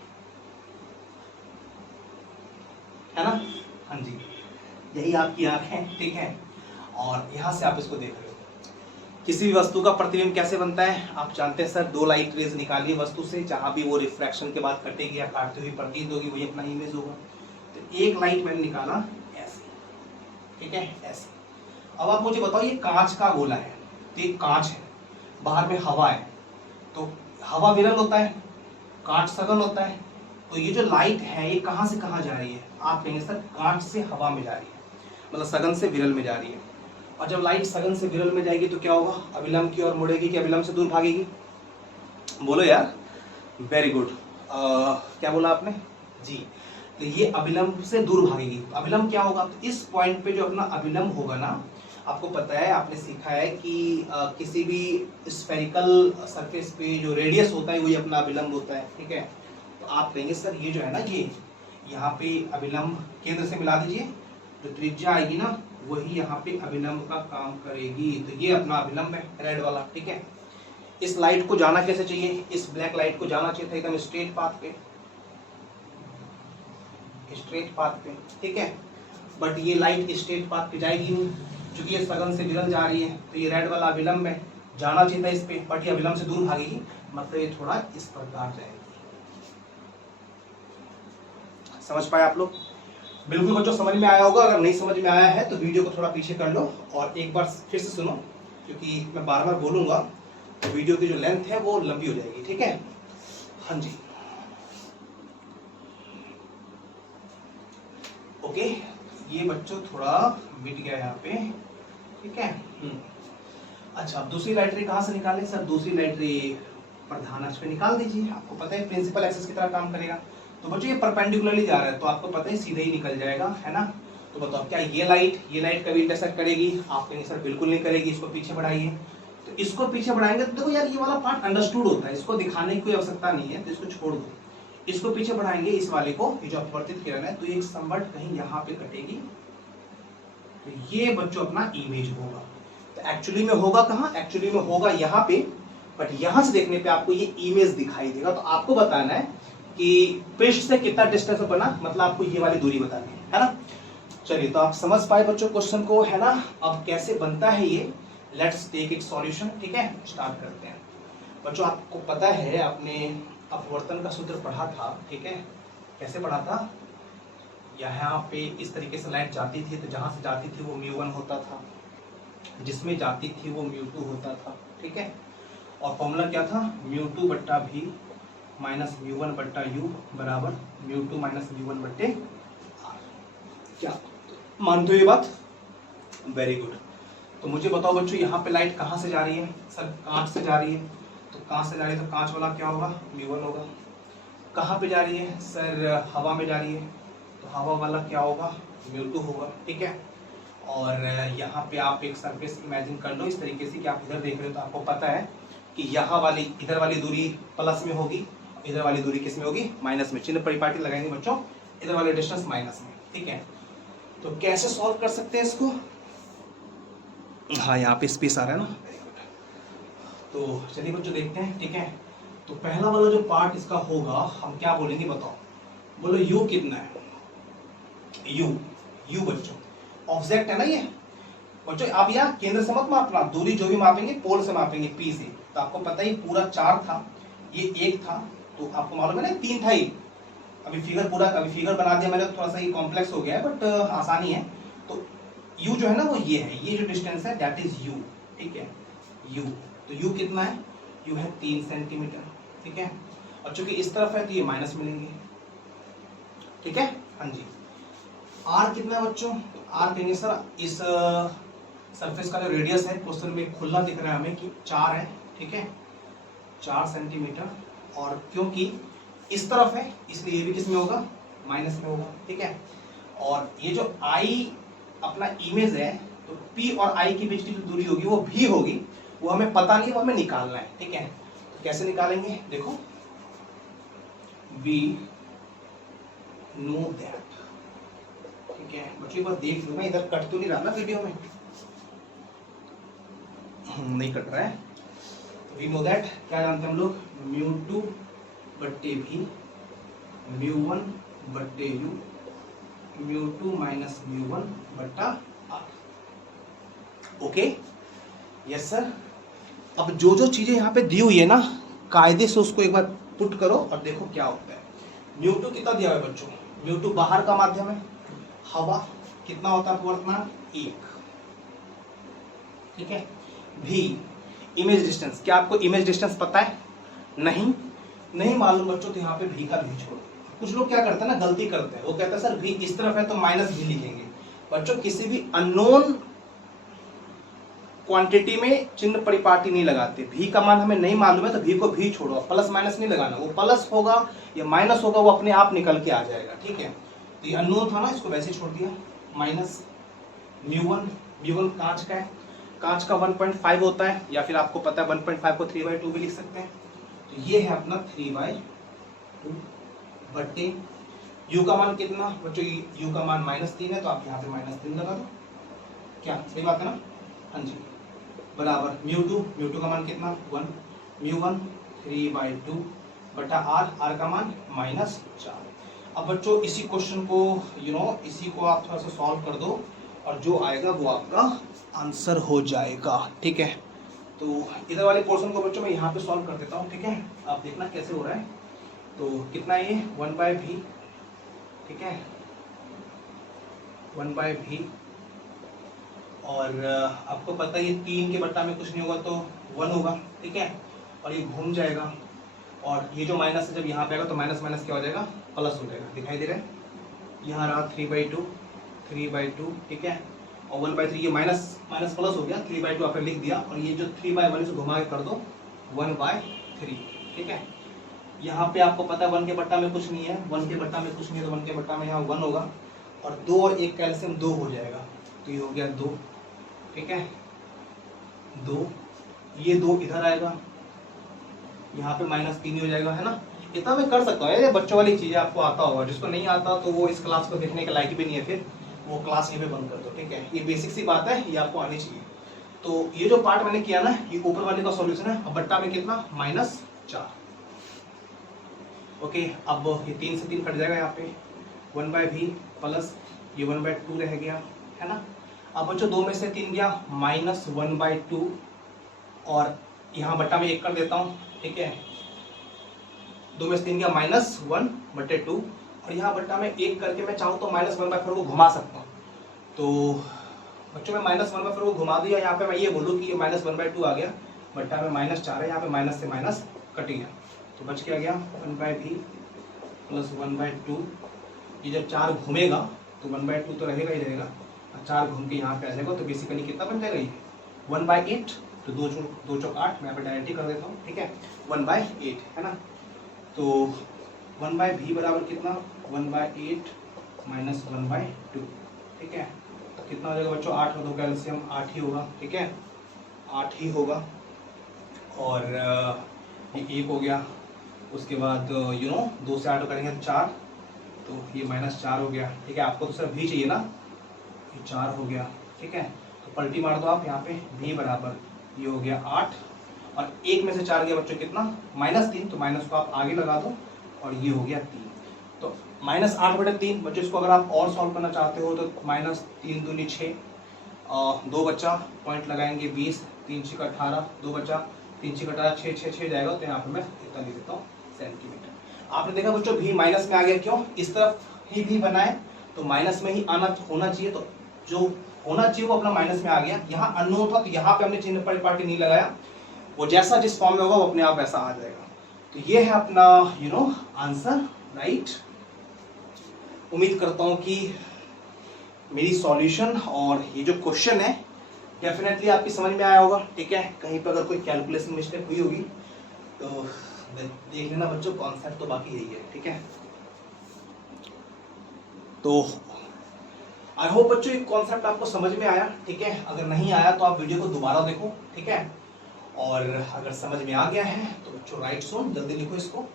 है ना, हाँ जी, यही आपकी आंख है, ठीक है। और यहाँ से आप इसको देख रहे हो। किसी भी वस्तु का प्रतिबिंब कैसे बनता है, आप जानते हैं सर, 2 लाइट रेज निकालिए वस्तु से, जहां भी वो रिफ्रैक्शन के बाद कटेगी या काटते हुए प्रतीत होगी वही अपना इमेज होगा। तो एक लाइट मैंने निकाला ऐसे, ठीक है, ऐसे। अब आप मुझे बताओ ये कांच का गोला है, तो ये कांच है, बाहर में हवा है, तो हवा विरल होता है, कांच सघन होता है। तो ये जो लाइट है ये कहाँ से कहाँ जा रही है, आप कहेंगे सर कांच से हवा में जा रही है, मतलब सघन से विरल में जा रही है। और जब लाइट सघन से विरल में जाएगी तो क्या होगा, अभिलंब की ओर मुड़ेगी कि अभिलंब से दूर भागेगी, बोलो यार, वेरी गुड। क्या बोला आपने जी, तो ये अभिलंब से दूर भागेगी। अभिलंब क्या होगा, तो इस पॉइंट पे जो अपना अभिलंब होगा ना, आपको पता है, आपने सीखा है कि किसी भी स्फेरिकल सरफेस पे जो रेडियस होता है वही अपना अभिलंब होता है, ठीक है। तो आप कहेंगे सर ये जो है ना, ये यहाँ पे अभिलंब केंद्र से मिला दीजिए, जो त्रिज्या आएगी ना वही यहाँ पे अभिलंब का काम करेगी। तो ये अपना अभिलंब है रेड वाला, ठीक है। इस लाइट को जाना कैसे चाहिए, इस ब्लैक लाइट को जाना चाहिए था एकदम स्ट्रेट पाथ पे, स्ट्रेट पाथ पे, ठीक है। बट ये लाइट स्ट्रेट पाथ पे जाएगी नहीं, क्योंकि ये सघन से विरल जा रही है। तो ये रेड वाला अभिलंब है, जाना चाहिए था इस पे, बट ये अभिलंब से दूर भागेगी, मतलब ये थोड़ा इस प्रकार जाएगी। समझ पाए आप लोग, बिल्कुल बच्चों समझ में आया होगा। अगर नहीं समझ में आया है तो वीडियो को थोड़ा पीछे कर लो और एक बार फिर से सुनो, क्योंकि मैं बार बार बोलूंगा तो वीडियो की जो लेंथ है वो लंबी हो जाएगी, ठीक है। हाँ जी, ओके, ये बच्चों थोड़ा मिट गया यहाँ पे, ठीक है। अच्छा, दूसरी लाइट रे कहाँ से निकालें सर, दूसरी लाइट रे प्रधान अक्ष पे निकाल दीजिए। आपको पता है प्रिंसिपल एक्सिस की तरह काम करेगा। तो बच्चों ये परपेंडिकुलरली जा रहा है तो आपको पता है सीधे ही निकल जाएगा, है ना। तो बताओ क्या ये लाइट कभी इंटरसेक्ट करेगी? आप कहेंगे सर बिल्कुल नहीं करेगी, इसको पीछे बढ़ाइए। तो इसको पीछे बढ़ाएंगे तो देखो यार ये वाला पार्ट अंडरस्टूड होता है, इसको दिखाने की कोई आवश्यकता नहीं है, तो इसको छोड़ दो। इसको पीछे बढ़ाएंगे इस वाले को, ये जो अपवर्तित किरण है, तो एक समवट कहीं यहाँ पे कटेगी, तो ये बच्चों अपना इमेज होगा। तो एक्चुअली में होगा कहाँ? एक्चुअली में होगा यहाँ पे, बट यहाँ से देखने पे आपको ये इमेज दिखाई देगा। तो आपको बताना है कि पृष्ठ से कितना डिस्टेंस बना, मतलब आपको ये वाली दूरी बतानी है ना। चलिए तो आप समझ पाए बच्चों क्वेश्चन को, है ना। अब कैसे बनता है ये, लेट्स टेक इट सॉल्यूशन। ठीक है, स्टार्ट करते हैं। बच्चों आपको पता है आपने अपवर्तन का सूत्र पढ़ा था, ठीक है। कैसे पढ़ा था? यहाँ पे इस तरीके से लाइट जाती थी, तो जहां से जाती थी वो μ1 होता था, जिसमें जाती थी वो μ2 होता था, ठीक है। और फॉर्मूला क्या था? μ2 बट्टा v माइनस μ1 बट्टा u बराबर μ2 माइनस μ1 बट्टे r। क्या मानते हो ये बात? Very good. तो मुझे बताओ बच्चों यहाँ पे लाइट कहाँ से जा रही है? सर कांच से जा रही है, तो कांच से जा रही है तो कांच वाला क्या होगा? μ1 होगा। कहाँ पे जा रही है? सर हवा में जा रही है, तो हवा वाला क्या होगा? μ2 होगा, ठीक है। और यहाँ पे आप एक सरफेस इमेजिन कर लो इस तरीके से कि आप इधर देख रहे हो, तो आपको पता है कि यहाँ वाली इधर वाली दूरी प्लस में होगी, इधर वाली दूरी किस में होगी? माइनस में। चिन्ह परिपाटी लगाएंगे बच्चों, इधर वाले डिस्टेंस माइनस में, ठीक है। तो कैसे सॉल्व कर सकते हैं इसको? हाँ यहाँ पे स्पेस आ रहा है ना, तो चलिए बच्चों देखते हैं, ठीक है। तो पहला वाला जो पार्ट इसका होगा, हम क्या बोलेंगे बताओ? बोलो u कितना है? u बच्चों ऑब्जेक्ट है ना ये बच्चों। आप यहाँ केंद्र से मत मापना, दूरी जो भी मापेंगे पोल से मापेंगे, p से। तो आपको पता ही पूरा 4 था, ये 1 था, तो आपको मालूम है ना 3 था ही। अभी फिगर बना दिया मैंने, थोड़ा सा ये कॉम्प्लेक्स हो गया है, बट आसानी है। तो u जो है ना वो ये है, ये जो डिस्टेंस है दैट इज u, ठीक है। u तो u कितना है? u है 3 सेंटीमीटर, ठीक है। और चूंकि इस तरफ है तो ये माइनस मिलेंगे, ठीक है। हाँ जी। r कितना है बच्चों? तो r कहेंगे सर इस सरफेस का जो रेडियस है, क्वेश्चन में खुला दिख रहा है हमें कि 4 है, ठीक है, 4 सेंटीमीटर। और क्योंकि इस तरफ है इसलिए ये भी किस में होगा? माइनस में होगा, ठीक है। और ये जो i अपना इमेज है, तो p और i के बीच की जो दूरी होगी वो v होगी, वो हमें पता नहीं, वो हमें निकालना है, ठीक है। तो कैसे निकालेंगे? देखो, we know that, ठीक है बच्चों। एक बार देख लो, मैं इधर कट तो नहीं रहा ना वीडियो में? नहीं कट रहा है। तो we know that क्या जानते हैं हम लोग? μ2 बट्टे v, μ1 बट्टे u, μ2 माइनस μ1 बट्टा r। Okay, yes sir. अब जो जो चीजें यहाँ पे दी हुई है ना, कायदे से उसको एक बार पुट करो और देखो क्या होता है। μ2 कितना दिया हुआ है बच्चों? μ2 बाहर का माध्यम है, हवा कितना होता है अपवर्तनांक? 1, ठीक है। v इमेज डिस्टेंस, क्या आपको इमेज डिस्टेंस पता है? नहीं मालूम बच्चों, तो यहाँ पे v का v छोड़ो। कुछ लोग क्या करते हैं ना, गलती करते हैं, वो कहते हैं सर v इस तरफ है तो माइनस v लिखेंगे। बच्चों किसी भी अननोन क्वांटिटी में चिन्ह परिपाटी नहीं लगाते। v का मान हमें नहीं मालूम है तो v को v छोड़ो, प्लस माइनस नहीं लगाना, वो प्लस होगा या माइनस होगा वो अपने आप निकल के आ जाएगा, ठीक है। तो ये अननोन था ना, इसको वैसे छोड़ दिया। माइनस μ1 कांच का है, कांच का 1.5 होता है, या फिर आपको पता है 1.5 को 3/2 भी लिख सकते हैं। तो ये है अपना 3/2 बट्टे u का मान कितना बच्चों? u का मान -3 है, तो आप यहाँ पे -3 लगा दो। क्या सही बात है ना? हाँ जी। बराबर μ2 का मान कितना? 1, μ1 3/2 बटा r का मान -4। अब बच्चों इसी क्वेश्चन को इसी को आप थोड़ा सा सॉल्व कर दो और जो आएगा वो आपका आंसर हो जाएगा, ठीक है। तो इधर वाले पोर्शन को बच्चों मैं यहाँ पे सॉल्व कर देता हूँ, ठीक है। आप देखना कैसे हो रहा है। तो कितना है ये? 1/v, ठीक है, 1/v। और आपको पता है ये 3 के बट्टा में कुछ नहीं होगा तो 1 होगा, ठीक है। और ये घूम जाएगा, और ये जो माइनस है जब यहाँ पे आएगा तो माइनस माइनस क्या हो जाएगा? प्लस हो जाएगा, दिखाई दे रहा है? यहाँ रहा 3/2, ठीक है। और 1/3 ये माइनस प्लस हो गया, 3/2 आपने लिख दिया। और ये जो 3/1 से घुमा के कर दो 1/3, ठीक है। यहाँ पे आपको पता है 1 के बट्टा में कुछ नहीं है, 1 के बट्टा में कुछ नहीं है, तो 1 के बट्टा में यहाँ 1 होगा, और 2 और 1 कैल्शियम 2 हो जाएगा, तो ये हो गया 2, ठीक है 2, ये 2 इधर आएगा, यहाँ पे -3 हो जाएगा, है ना। इतना मैं कर सकता हूँ, ये बच्चों वाली चीज़ें आपको आता होगा, जिसको नहीं आता तो वो इस क्लास को देखने के लायक भी नहीं है, फिर वो क्लास यहीं पे बंद कर दो, ठीक है। ये बेसिक सी बात है, ये आपको आनी चाहिए। तो ये जो पार्ट मैंने किया ना, ये ऊपर वाले का सॉल्यूशन है। अब बट्टा में कितना, -4, ओके। अब ये 3 से 3 कट जाएगा, यहाँ पे 1/v प्लस ये 1/2 रह गया, है ना। अब बच्चों 2 में से 3 गया, -1/2, और यहाँ बट्टा में 1 कर देता हूँ, ठीक है। 2 में से 3 गया, -1/2, और यहाँ बट्टा में 1 करके मैं चाहूँ तो -1/4 को घुमा सकता हूँ। तो बच्चों में -1/4 को घुमा दिया, यहाँ पे मैं ये बोलूँ कि ये -1/2 आ गया, बट्टा में -4 है, यहाँ पे माइनस से माइनस कट गया, तो बच क्या गया 1/v प्लस 1/2। ये जब 4 घूमेगा तो 1/2 तो रहेगा ही रहेगा, और 4 घूम के यहाँ पे आ जाएगा, तो बेसिकली कितना बन जाएगा, ये 1/8, तो 2 चौक 8, मैं यहाँ पे डायरेक्ट ही कर देता हूँ, ठीक है 1/8, है ना। तो 1/v बराबर कितना, 1/8 माइनस 1/2, ठीक है। तो कितना हो जाएगा बच्चों, 8 और 2 कैल्शियम 8 ही होगा, ठीक है 8 ही होगा। और ये 1 हो गया, उसके बाद 2 से 8 करेंगे 4, तो ये -4 हो गया, ठीक है। आपको तो सिर्फ v चाहिए ना, ये 4 हो गया, ठीक है। तो पलटी मार दो आप यहाँ पे, v बराबर ये हो गया 8, और 1 में से 4 गया बच्चों कितना, -3, तो माइनस को आप आगे लगा दो, और ये हो गया 3, तो -8/3 बच्चों। इसको अगर आप और सॉल्व करना चाहते हो तो -3 दूनी 6, 2 बच्चा, पॉइंट लगाएंगे 20, 3 6 18, 2 बच्चा, 3 6 18, 6 जाएगा, तो यहाँ पे मैं इतना लिख देता हूँ सेंटीमीटर। आपने देखा बच्चों भी माइनस में आ गया, क्यों, इस तरफ ही भी बनाए तो माइनस में ही होना चाहिए, तो जो होना चाहिए वो अपना माइनस में आ गया। यहाँ अननोन था, तो यहाँ पे हमने चिन्ह परिपाटी नहीं लगाया, वो जैसा जिस फॉर्म में होगा वो अपने आप वैसा आ जाएगा। तो ये है अपना आंसर, राइट। उम्मीद करता हूँ कि मेरी सॉल्यूशन और ये जो क्वेश्चन है डेफिनेटली आपकी समझ में आया होगा, ठीक है। कहीं पर अगर कोई कैलकुलेशन मिस्टेक हुई होगी तो देख लेना बच्चों, कॉन्सेप्ट तो बाकी यही है, ठीक है। तो आई होप बच्चों ये कॉन्सेप्ट आपको समझ में आया, ठीक है। अगर नहीं आया तो आप वीडियो को दोबारा देखो, ठीक है। और अगर समझ में आ गया है तो बच्चों राइट सोन जल्दी लिखो इसको,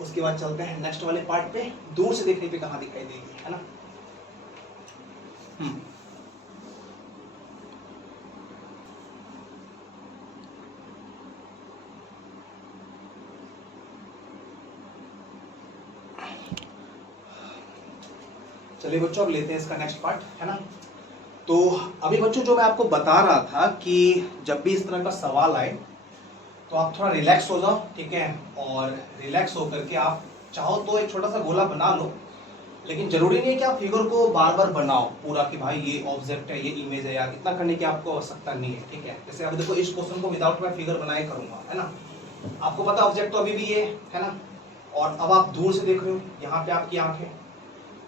उसके बाद चलते हैं नेक्स्ट वाले पार्ट पे। दूर से देखने पे कहाँ दिखाई देगी, है ना। चलिए बच्चों अब लेते हैं इसका नेक्स्ट पार्ट, है ना। तो अभी बच्चों जो मैं आपको बता रहा था कि जब भी इस तरह का सवाल आए तो आप थोड़ा रिलैक्स हो जाओ, ठीक है। और रिलैक्स होकर के आप चाहो तो एक छोटा सा गोला बना लो, लेकिन जरूरी नहीं है कि आप फिगर को बार बार बनाओ पूरा कि भाई ये ऑब्जेक्ट है, ये इमेज है यार, इतना करने की आपको आवश्यकता नहीं है, ठीक है। जैसे अब देखो इस क्वेश्चन को विदाउट मैं फिगर बनाए करूंगा, है ना। आपको पता ऑब्जेक्ट तो अभी भी ये है ना, और अब आप दूर से देख रहे हो, यहाँ पे आपकी आंख है,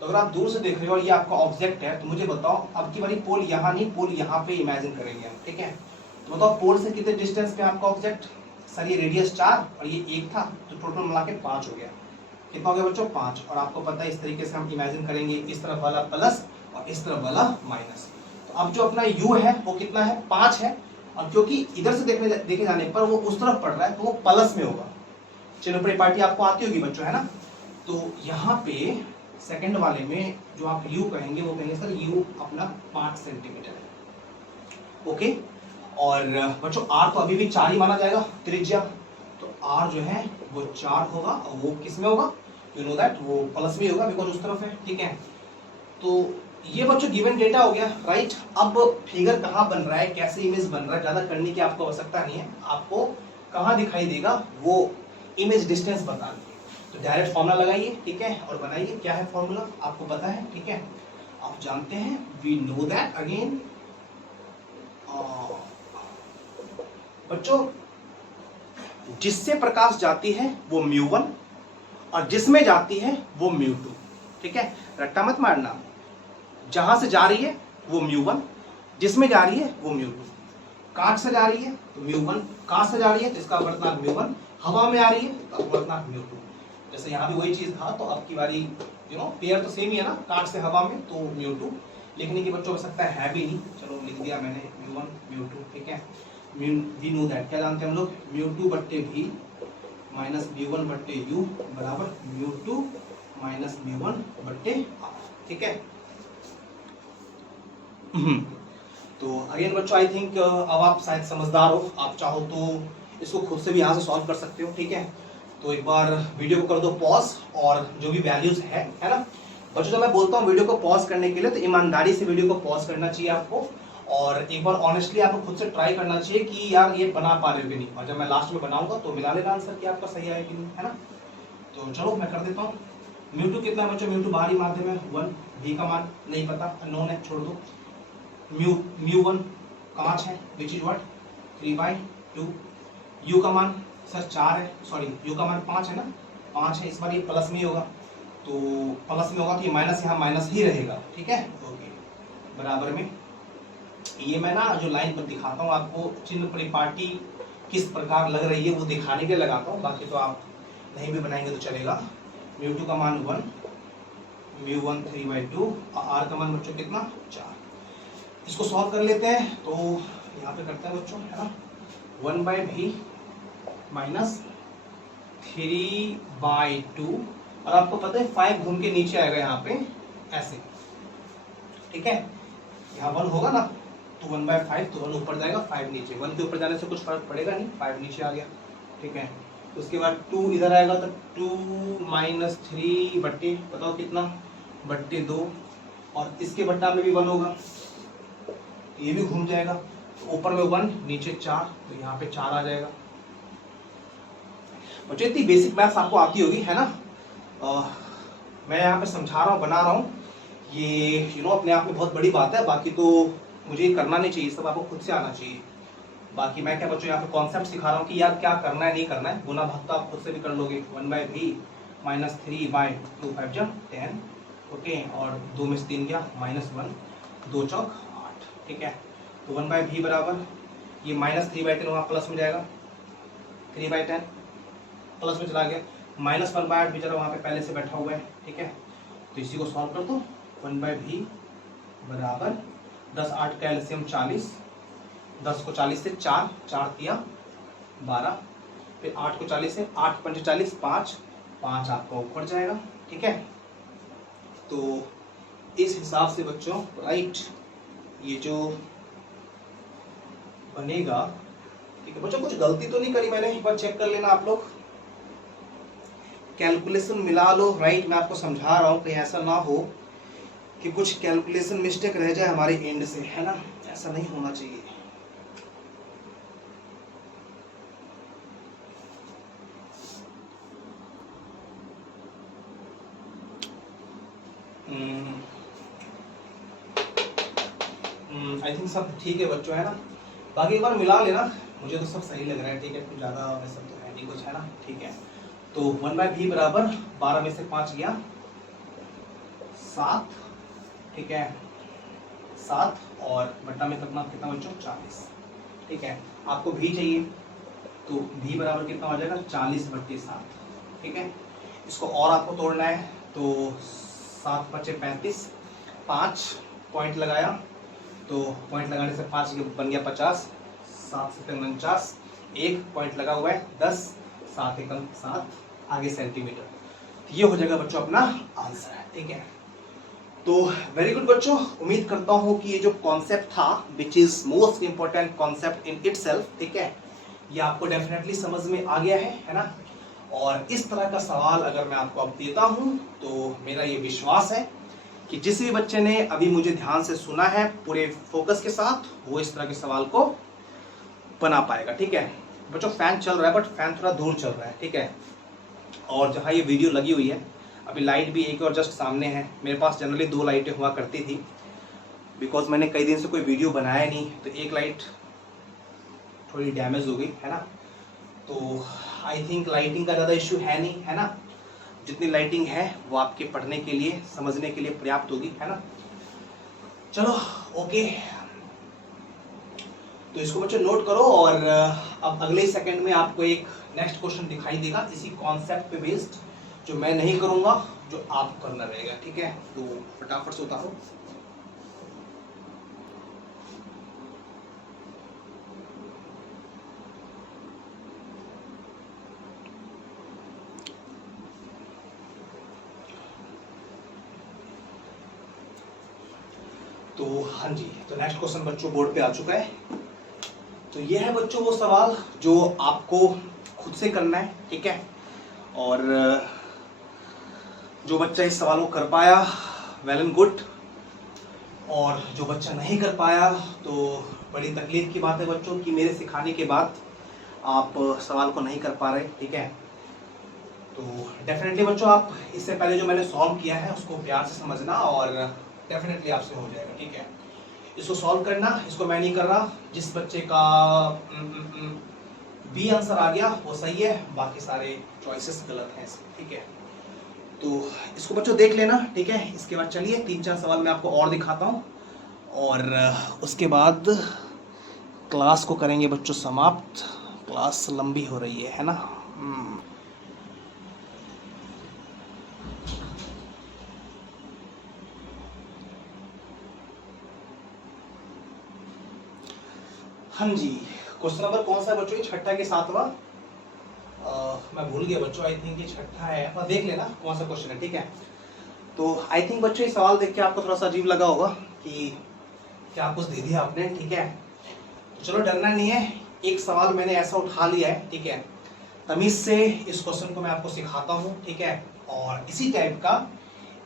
तो अगर आप दूर से देख रहे हो और ये आपका ऑब्जेक्ट है, तो मुझे बताओ अब की बारी पोल यहाँ नहीं, पोल यहाँ पे इमेजिन करेंगे हम, ठीक है। तो बताओ पोल से कितने डिस्टेंस पे आपका ऑब्जेक्ट, सर ये रेडियस 4 और ये 1 था, तो टोटल मिला के 5 हो गया। कितना हो गया बच्चों, 5। और आपको पता है इस तरीके से हम इमेजिन करेंगे, इस तरफ वाला प्लस और इस तरफ वाला माइनस। तो अब जो अपना u है वो कितना है, 5 है, और क्योंकि इधर से देखे जाने पर वो उस तरफ पड़ रहा है तो वो प्लस में होगा। चिन्ह परिपाटी आपको आती होगी बच्चों, है ना। तो यहाँ पे सेकंड वाले में जो आप u कहेंगे वो कहेंगे सर u अपना 5 सेंटीमीटर है, ओके। और बच्चों r तो अभी भी 4 ही माना जाएगा त्रिज्या, तो r जो है वो 4 होगा, और वो किस में होगा, यू नो दैट वो प्लस में होगा बिकॉज उस तरफ है, ठीक है। तो ये बच्चों गिवन डेटा हो गया, राइट। अब फिगर कहाँ बन रहा है, कैसे इमेज बन रहा है, ज्यादा करने की आपको आवश्यकता नहीं है। आपको कहाँ दिखाई देगा वो इमेज डिस्टेंस बता दी, तो डायरेक्ट फॉर्मूला लगाइए, ठीक है, और बनाइए। क्या है फॉर्मूला आपको पता है, ठीक है, आप जानते हैं, वी नो दैट अगेन। बच्चों जिससे प्रकाश जाती है वो μ1 और जिसमें जाती है वो μ2, ठीक है। रट्टा मत मारना, जहां से जा रही है वो μ1, जिसमें जा रही है वो μ2। कांच से जा रही है तो μ1, कांच से जा रही है तो इसका अपवर्तनांक μ1, हवा में आ रही है तो अपवर्तनांक μ2। जैसे यहाँ भी वही चीज़ था, तो अब की बारी पेयर तो सेम ही है ना, काट से हवा में, तो μ2 लिखने की बच्चों हो सकता है भी नहीं, चलो लिख दिया मैंने μ1 μ2, ठीक है। वी नो दैट, क्या जानते हैं हम लोग, μ2 बट्टे भी माइनस μ1 बट्टे यू बराबर μ2 माइनस μ1 बट्टे आर, ठीक है। तो अगेन बच्चों आई थिंक अब आप शायद समझदार हो, आप चाहो तो इसको खुद से भी यहाँ से सॉल्व कर सकते हो, ठीक है। तो एक बार वीडियो को कर दो पॉज, और जो भी वैल्यूज है ना बच्चों, जब मैं बोलता हूँ वीडियो को पॉज करने के लिए, तो ईमानदारी से वीडियो को पॉज करना चाहिए आपको, और एक बार ऑनेस्टली आपको खुद से ट्राई करना चाहिए कि यार ये बना पा रहे हो कि नहीं, और जब मैं लास्ट में बनाऊंगा तो मिला लेना आंसर कि आपका सही आया कि नहीं, है ना। तो चलो मैं कर देता हूँ। μ2 कितना है बच्चों, μ2 बाहरी माध्यम है 1, v का मान नहीं पता, अननोन है, छोड़ दो। μ1 5 है, विच इज व्हाट 3/2। u का मान सर 4 है, सॉरी u का मान 5 है ना, 5 है, इस बार ये प्लस में ही होगा, तो प्लस में होगा तो ये माइनस यहाँ माइनस ही रहेगा, ठीक है। ओके, बराबर में ये मैं ना जो लाइन पर दिखाता हूँ आपको, चिन्ह परिपाटी किस प्रकार लग रही है वो दिखाने के लिए लगाता हूँ, बाकी तो आप नहीं भी बनाएंगे तो चलेगा। μ2 का मान 1, μ1 3/2, r का मान बच्चों कितना 4। इसको सॉल्व कर लेते हैं, तो यहाँ पे करते हैं बच्चों, है ना, 1/v माइनस 3/2, और आपको पता है 5 घूम के नीचे आएगा यहाँ पे ऐसे, ठीक है। यहाँ 1 होगा ना, तो 1/5, तो 1 ऊपर जाएगा 5 नीचे, 1 के ऊपर जाने से कुछ फर्क पड़ेगा नहीं, 5 नीचे आ गया, ठीक है। उसके बाद 2 इधर आएगा, तो 2 माइनस 3 बट्टे बताओ कितना, बट्टे 2, और इसके बट्टा में भी 1 होगा, ये भी घूम जाएगा, तो ऊपर में 1 नीचे 4, तो यहाँ पे 4 आ जाएगा। बच्चों इतनी बेसिक मैथ्स आपको आती होगी, है ना। मैं यहाँ पे समझा रहा हूँ, बना रहा हूँ, ये अपने आप में बहुत बड़ी बात है, बाकी तो मुझे करना नहीं चाहिए, सब आपको खुद से आना चाहिए। बाकी मैं क्या बच्चों यहाँ पे कॉन्सेप्ट सिखा रहा हूँ कि यार क्या करना है नहीं करना है, गुना भाग तो आप खुद से भी कर लोगे। 1/v माइनस 3/2 5 जा 10, ओके, और 2 में से 3 गया -1, 2 चौक 8, ठीक है। तो 1/v बराबर ये माइनस 3/10 वहाँ प्लस में जाएगा, 3/10 प्लस में चला गया, -1/8 भी चला वहाँ पे पहले से बैठा हुआ है, ठीक है। तो इसी को सॉल्व कर दो, 1/v बराबर 10 8 का एलसीएम 40, 10 को 40 से 4 किया 12, फिर 8 को 40 से 8 पंच 40, 5 आपका ऊपर जाएगा, ठीक है। तो इस हिसाब से बच्चों राइट ये जो बनेगा, ठीक है बच्चों, कुछ गलती तो नहीं करी मैंने, एक बार चेक कर लेना आप लोग, कैलकुलेशन मिला लो, राइट। मैं आपको समझा रहा हूँ कहीं ऐसा ना हो कि कुछ कैलकुलेशन मिस्टेक रह जाए हमारे एंड से, है ना, ऐसा नहीं होना चाहिए। आई थिंक सब ठीक है बच्चों, है ना। बाकी एक बार मिला लेना, मुझे तो सब सही लग रहा है, ठीक है, कुछ ज़्यादा वैसा तो है नहीं कुछ, है ना, ठीक है। तो 1/v बराबर 12 में से 5 गया 7, ठीक है, 7, और बट्टा में कितना कितना बच्चों 40, ठीक है। आपको v चाहिए, तो v बराबर कितना हो जाएगा 40/7, ठीक है। इसको और आपको तोड़ना है, तो 7 × 5 = 35, 5 पॉइंट लगाया, तो पॉइंट लगाने से 5 बन गया 50, 7 से 49, 1 पॉइंट लगा हुआ है 10, 7 एकम 7, आगे सेंटीमीटर, ये हो जाएगा बच्चों अपना आंसर है, ठीक है। तो वेरी गुड बच्चों, उम्मीद करता हूँ कि ये जो कॉन्सेप्ट था which is most important concept in itself, ठीक है, ये आपको डेफिनेटली समझ में आ गया है ना। और इस तरह का सवाल अगर मैं आपको अब देता हूँ, तो मेरा ये विश्वास है कि जिस भी बच्चे ने अभी मुझे ध्यान से सुना है पूरे फोकस के साथ, वो इस तरह के सवाल को बना पाएगा, ठीक है। बच्चों फैन चल रहा है, बट फैन थोड़ा दूर चल रहा है, ठीक है। और जहाँ ये वीडियो लगी हुई है, अभी लाइट भी एक और जस्ट सामने है। मेरे पास जनरली 2 लाइटें हुआ करती थी, बिकॉज मैंने कई दिन से कोई वीडियो बनाया नहीं, तो एक लाइट थोड़ी डैमेज हो गई, है ना। तो आई थिंक लाइटिंग का ज़्यादा इश्यू है नहीं, है ना। जितनी लाइटिंग है वो आपके पढ़ने के लिए, समझने के लिए पर्याप्त होगी, है ना। चलो ओके, तो इसको बच्चों नोट करो, और अब अगले सेकंड में आपको एक नेक्स्ट क्वेश्चन दिखाई देगा इसी कॉन्सेप्ट पे बेस्ड, जो मैं नहीं करूंगा, जो आपको करना रहेगा, ठीक है। तो फटाफट से उतारो। तो हाँ जी, तो नेक्स्ट क्वेश्चन बच्चों बोर्ड पे आ चुका है। तो ये है बच्चों वो सवाल जो आपको खुद से करना है, ठीक है। और जो बच्चा इस सवाल को कर पाया, वेल एंड गुड, और जो बच्चा नहीं कर पाया तो बड़ी तकलीफ की बात है बच्चों कि मेरे सिखाने के बाद आप सवाल को नहीं कर पा रहे, ठीक है। तो डेफिनेटली बच्चों आप इससे पहले जो मैंने सॉल्व किया है उसको प्यार से समझना और डेफिनेटली आपसे हो जाएगा, ठीक है। इसको सॉल्व करना, इसको मैं नहीं कर रहा। जिस बच्चे का बी आंसर आ गया वो सही है, बाकी सारे चॉइसेस गलत हैं इसमें, ठीक है। तो इसको बच्चों देख लेना, ठीक है। इसके बाद चलिए 3-4 सवाल मैं आपको और दिखाता हूँ और उसके बाद क्लास को करेंगे बच्चों समाप्त। क्लास लंबी हो रही है ना। हाँ जी, क्वेश्चन नंबर कौन सा है बच्चों? ये छठा के सातवां, मैं भूल गया बच्चों, आई थिंक ये छठा है, पर देख लेना कौन सा क्वेश्चन है, ठीक है। तो आई थिंक बच्चों ये सवाल देख के आपको थोड़ा सा अजीब लगा होगा कि क्या कुछ दे दिया आपने, ठीक है। तो चलो डरना नहीं है, एक सवाल मैंने ऐसा उठा लिया है, ठीक है। तमीज से इस क्वेश्चन को मैं आपको सिखाता हूँ, ठीक है। और इसी टाइप का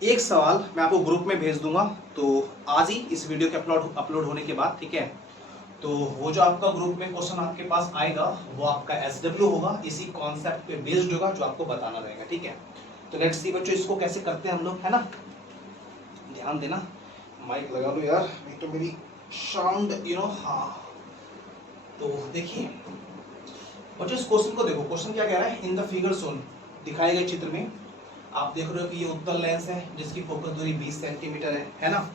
एक सवाल मैं आपको ग्रुप में भेज दूंगा, तो आज ही इस वीडियो के अपलोड होने के बाद, ठीक है। तो वो जो आपका ग्रुप में क्वेश्चन आपके पास आएगा वो आपका SW होगा, इसी कॉन्सेप्ट पे बेस्ड होगा जो आपको बताना रहेगा, ठीक है। तो लेट्स सी बच्चों इसको कैसे करते हैं हम लोग, है ना। ध्यान देना, माइक लगा लो यार, नहीं तो मेरी साउंड हाँ। तो देखिए बच्चों इस क्वेश्चन को देखो, क्वेश्चन क्या कह रहा है, इन द फिगर शोन, दिखाए गए चित्र में आप देख रहे हो कि ये उत्तल लेंस है जिसकी फोकस दूरी 20 सेंटीमीटर है ना।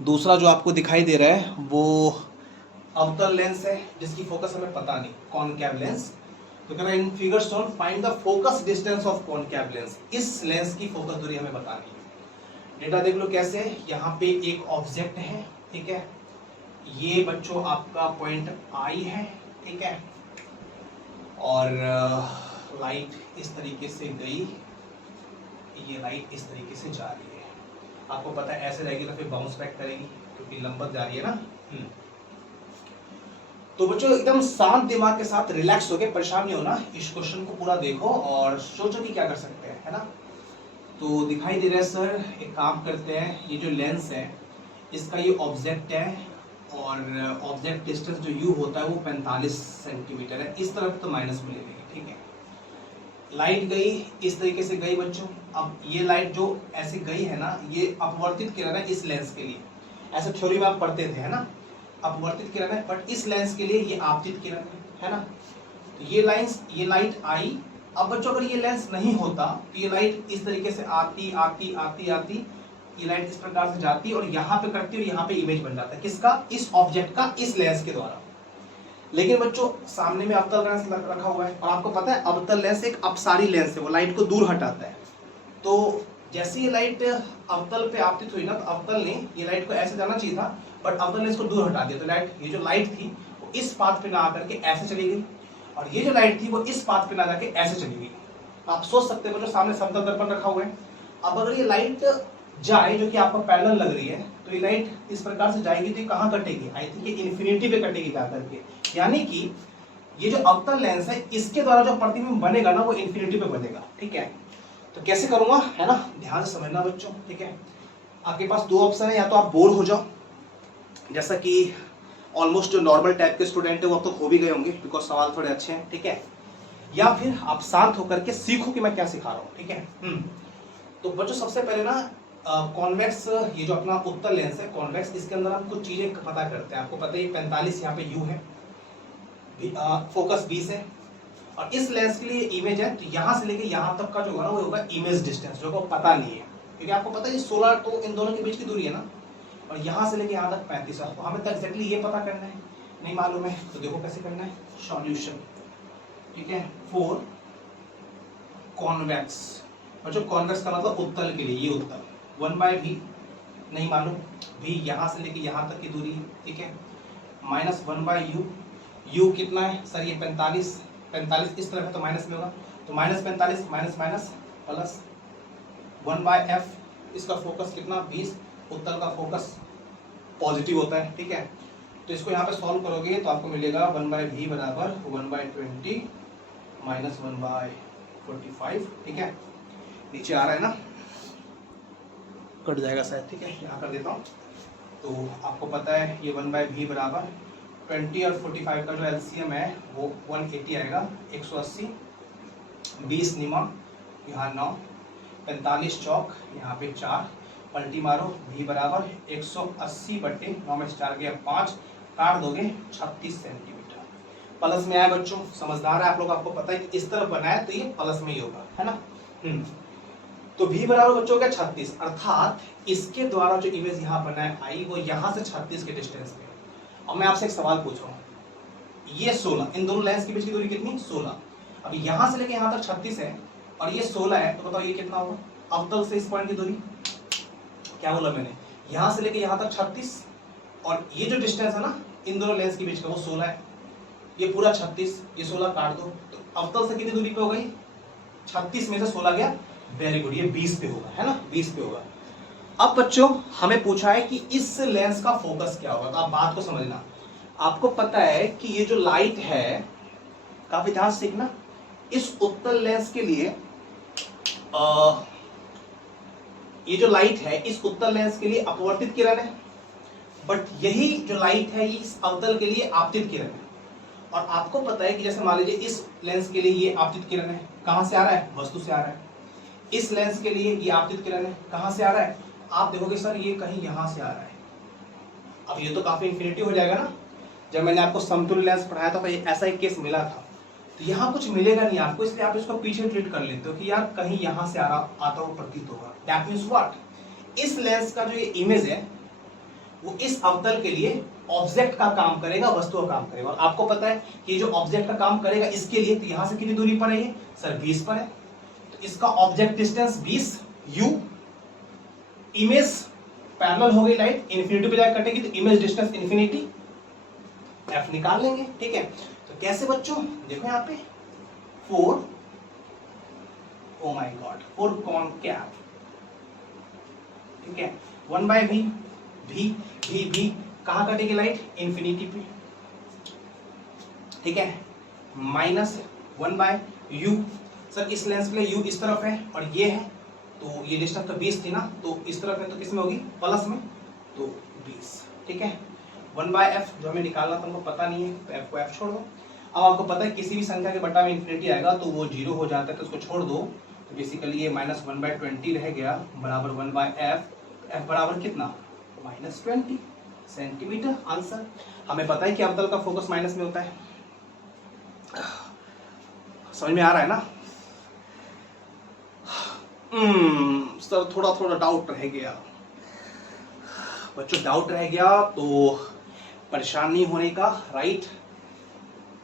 दूसरा जो आपको दिखाई दे रहा है वो अवतल लेंस है जिसकी फोकस हमें पता नहीं, कॉनकैव लेंस। तो कह रहा है in figure shown find the focus distance of concave lens, इस लेंस की फोकस दूरी हमें बतानी है। डेटा देख लो कैसे है, यहाँ पे एक ऑब्जेक्ट है, ठीक है। ये बच्चों आपका पॉइंट आई है, ठीक है। और लाइट इस तरीके से गई, ये लाइट इस तरीके से जा रही है। आपको पता है ऐसे रहेगी तो फिर बाउंस बैक करेगी क्योंकि लंबत जा रही है ना। तो बच्चों एकदम शांत दिमाग के साथ रिलैक्स होके, परेशान नहीं होना, इस क्वेश्चन को पूरा देखो और सोचो कि क्या कर सकते हैं, है ना। तो दिखाई दे रहा है सर, एक काम करते हैं, ये जो लेंस है इसका ये ऑब्जेक्ट है और ऑब्जेक्ट डिस्टेंस जो यू होता है वो 45 सेंटीमीटर है, इस तरफ तो माइनस में ले लेंगे, ठीक है। लाइट गई इस तरीके से गई बच्चों। अब ये लाइट जो ऐसे गई है ना, ये अपवर्तित किरण है इस लेंस के लिए, ऐसे थ्योरी में आप पढ़ते थे, है ना, अपवर्तित किरण है, बट इस लेंस के लिए ये आपतित किरण है ना। तो ये लाइट आई। अब बच्चों अगर ये लेंस नहीं होता तो ये लाइट इस तरीके से आती आती आती आती, ये लाइट इस प्रकार से जाती और यहाँ पे करती और यहाँ पे इमेज बन जाता है, किसका, इस ऑब्जेक्ट का, इस लेंस के द्वारा। लेकिन बच्चों सामने में अवतल लेंस रखा हुआ है और आपको पता है अवतल लेंस एक अपसारी लेंस है, वो लाइट को दूर हटाता है। तो जैसे ये लाइट अवतल पे आपतित हुई ना, तो अवतल ने ये लाइट को ऐसे जाना चाहिए था, बट अवतल ने इसको दूर हटा दिया। तो लाइट, ये जो लाइट थी वो इस पाथ पे ना आकर के ऐसे चली गई और ये जो लाइट थी वो इस पाथ पे ना जाके ऐसे चली गई। आप सोच सकते हो जो सामने समतल दर्पण रखा हुआ है, अब अगर ये लाइट जाए जो कि आपको पैरेलल लग रही है, तो ये लाइट इस प्रकार से जाएगी तो ये कहाँ कटेगी, आई थिंक ये इन्फिनिटी पे कटेगी जाकर के। यानी कि ये जो अवतल लेंस है इसके द्वारा जो प्रतिबिंब बनेगा ना वो इन्फिनिटी पे बनेगा, ठीक है। तो कैसे करूंगा, है ना, ध्यान से समझना बच्चों, ठीक है। आपके पास दो ऑप्शन है, या तो आप बोर हो जाओ, जैसा कि ऑलमोस्ट जो नॉर्मल टाइप के स्टूडेंट है वो अब तो खो भी गए होंगे बिकॉज सवाल थोड़े अच्छे हैं, ठीक है। या फिर आप शांत होकर के सीखो कि मैं क्या सिखा रहा हूँ, ठीक है। तो बच्चों सबसे पहले ना कॉन्वेक्स, ये जो अपना उत्तल लेंस है कॉन्वेक्स, इसके अंदर हम कुछ चीजें पता करते हैं। आपको पता है 45 यहाँ पे यू है, फोकस 20 है और इस लेंस के लिए इमेज है, तो यहाँ से लेके यहाँ तक का जो होगा ना वो होगा इमेज डिस्टेंस, जो आपको पता नहीं है क्योंकि आपको पता है 16 तो इन दोनों के बीच की दूरी है ना, और यहाँ से लेके यहाँ तक 35 है। तो हमें तो एक्जैक्टली ये पता करना है, नहीं मालूम है तो देखो कैसे करना है, सॉल्यूशन, ठीक है। 4 कॉन्वेक्स, और जो कॉन्वेक्स का मतलब उत्तल के लिए, ये उत्तल 1/v नहीं मालूम, v यहाँ से लेके यहाँ तक की दूरी है, ठीक है, माइनस 1/u, u कितना है सर ये 45, 45 इस तरफ है तो माइनस में होगा, तो minus 45 minus minus plus 1/f, इसका फोकस कितना 20, उत्तल का फोकस पॉजिटिव होता है, ठीक है। तो इसको यहाँ पे सॉल्व करोगे तो आपको मिलेगा 1/v बराबर 1/20 माइनस 1/45, ठीक है, नीचे आ रहा है ना, कट जाएगा शायद, ठीक है, यहाँ कर देता हूँ। तो आपको पता है ये 1/v बराबर 20 और 45 का जो एलसीएम है वो 180 आएगा, 180, 20 निमा यहाँ 9, 45 चौक यहाँ पे 4, पलटी मारो, v बराबर 180/9 में 4 गया 5, काट दोगे 36 सेंटीमीटर। प्लस में आया बच्चों, समझदार है आप लोग, आपको पता है कि इस तरफ बनाया तो ये प्लस में ही होगा, है ना। तो v बराबर बच्चों का 36, अर्थात इसके द्वारा जो इमेज यहाँ बनाए आई वो यहाँ से 36 के डिस्टेंस पे। अब मैं आपसे एक सवाल पूछ रहा हूँ, ये 16, इन दोनों लेंस के बीच की दूरी कितनी 16, अब यहाँ से लेके यहाँ तक 36 है और ये 16 है, तो बताओ ये कितना होगा अवतल से इस पॉइंट की दूरी, क्या बोला मैंने, यहाँ से लेके यहाँ तक 36 और ये जो डिस्टेंस है ना इन दोनों लेंस के बीच का वो 16 है, ये पूरा 36, ये 16 काट दो, तो अवतल से कितनी दूरी पे हो गई 36 में से 16 गया, वेरी गुड, ये 20 पे होगा, है ना, 20 पे होगा। अब बच्चों हमें पूछा है कि इस लेंस का फोकस क्या होगा, तो आप बात को समझना, आपको पता है कि ये जो लाइट है, काफी ध्यान से सीखना, इस उत्तल लेंस के लिए ये जो लाइट है इस उत्तल लेंस के लिए अपवर्तित किरण है, बट यही जो लाइट है इस अवतल के लिए आपतित किरण है। और आपको पता है कि जैसे मान लीजिए इस लेंस के लिए ये आपतित किरण है, कहां से आ रहा है, वस्तु से आ रहा है, इस लेंस के लिए ये आपतित किरण है, कहां से आ रहा है, आप देखोगे सर ये कहीं यहां से आ रहा है। अब ये तो काफी इन्फिनिटी हो जाएगा ना, जब मैंने आपको समतुल्य लेंस पढ़ाया था तो ऐसा एक केस मिला था, तो यहाँ कुछ मिलेगा नहीं आपको, इसलिए आप इसको पीछे ट्रीट कर लेते हो कि यार कहीं यहाँ से आता हुआ प्रतीत होगा। दैट मीन्स व्हाट, इस लेंस का जो ये इमेज है वो इस अवतल के लिए ऑब्जेक्ट का काम करेगा, वस्तु का काम करेगा। और आपको पता है कि जो ऑब्जेक्ट का काम करेगा इसके लिए, तो यहाँ से कितनी दूरी पर है ये सर 20 पर है, तो इसका object distance 20 u, image parallel हो गई, लाइट इन्फिनिटी पे जाकर कटेगी तो इमेज डिस्टेंस इन्फिनिटी, f निकाल लेंगे, ठीक है। तो कैसे बच्चों, देखो यहाँ पे 4, ओ माय गॉड 4 कॉनकैव, ठीक है, 1/v, v कहाँ कटेगी लाइट इन्फिनिटी पे, ठीक है, माइनस 1/u, सर इस लेंस के लिए u इस तरफ है और ये है, तो ये डिस्टेंस तो 20 थी ना, तो इस तरफ है तो किस में होगी प्लस में, तो 20, ठीक है। 1/f जो हमें निकालना था हमको पता नहीं है, तो f को f छोड़ दो। अब आपको पता है किसी भी संख्या के बटा में इन्फिनिटी आएगा तो वो 0 हो जाता है, तो उसको छोड़ दो, तो बेसिकली ये माइनस 1/20 रह गया बराबर 1/f, f बराबर कितना -20 सेंटीमीटर। आंसर, हमें पता है कि अवतल का फोकस माइनस में होता है, समझ में आ रहा है ना। सर थोड़ा थोड़ा डाउट रह गया बच्चों, डाउट रह गया तो परेशान नहीं होने का, राइट,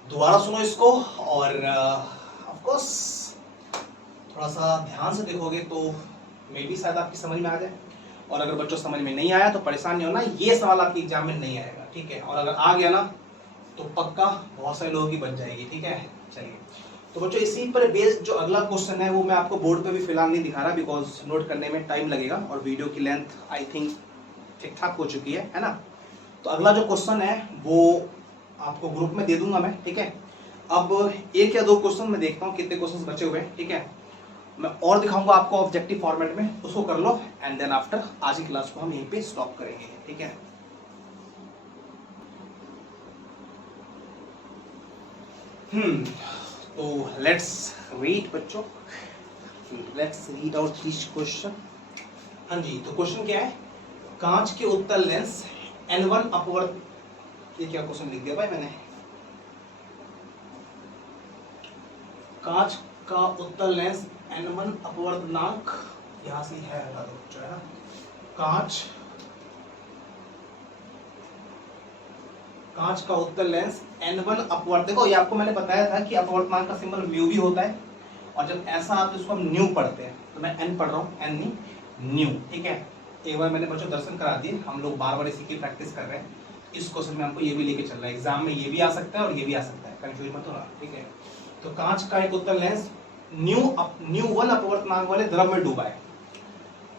दोबारा सुनो इसको और ऑफ कोर्स थोड़ा सा ध्यान से देखोगे तो मे भी शायद आपकी समझ में आ जाए, और अगर बच्चों समझ में नहीं आया तो परेशान नहीं होना, ये सवाल आपके एग्जाम में नहीं आएगा, ठीक है, और अगर आ गया ना तो पक्का बहुत सारे लोगों की बच जाएगी, ठीक है। चलिए तो बच्चों इसी पर बेस्ड जो अगला क्वेश्चन है वो मैं आपको बोर्ड पे भी फिलहाल नहीं दिखा रहा, बिकॉज नोट करने में टाइम लगेगा और वीडियो की लेंथ आई थिंक ठीक ठाक हो चुकी है ना। तो अगला जो क्वेश्चन है वो आपको ग्रुप में दे दूंगा मैं, ठीक है। अब 1 या 2 क्वेश्चन मैं देखता हूँ कितने क्वेश्चन बचे हुए हैं, ठीक है, मैं और दिखाऊंगा आपको ऑब्जेक्टिव फॉर्मेट में, उसको कर लो एंड देन आफ्टर आज की क्लास को हम यहीं पे स्टॉप करेंगे, ठीक है। तो लेट्स रीड बच्चों, let's read out this question. हाँ जी, तो क्वेश्चन क्या है, कांच के उत्तल लेंस N1 अपवर्त, ये क्या क्वेश्चन लिख दिया भाई मैंने, कांच का उत्तल लेंस N1 अपवर्तनांक, यहां से है हटा दो जो है ना, कांच का उत्तल लेंस N1 अपवर्त, देखो ये आपको मैंने बताया था कि अपवर्तनांक का सिंबल म्यू भी होता है और जब ऐसा आता है उसको हम न्यू पढ़ते हैं। तो मैं एन पढ़ रहा हूँ, एन नहीं न्यू, ठीक है। एक बार मैंने बच्चों दर्शन करा दिए, हम लोग बार बार इसी की प्रैक्टिस कर रहे हैं। इस क्वेश्चन में हमको ये भी लेके चल रहा है, एग्जाम में ये भी आ सकता है और ये भी आ सकता है, कंफ्यूज मत होना, ठीक है। तो कांच का एक उत्तल लेंस न्यूवन अपवर्तनांक वाले द्रव में डूबा है।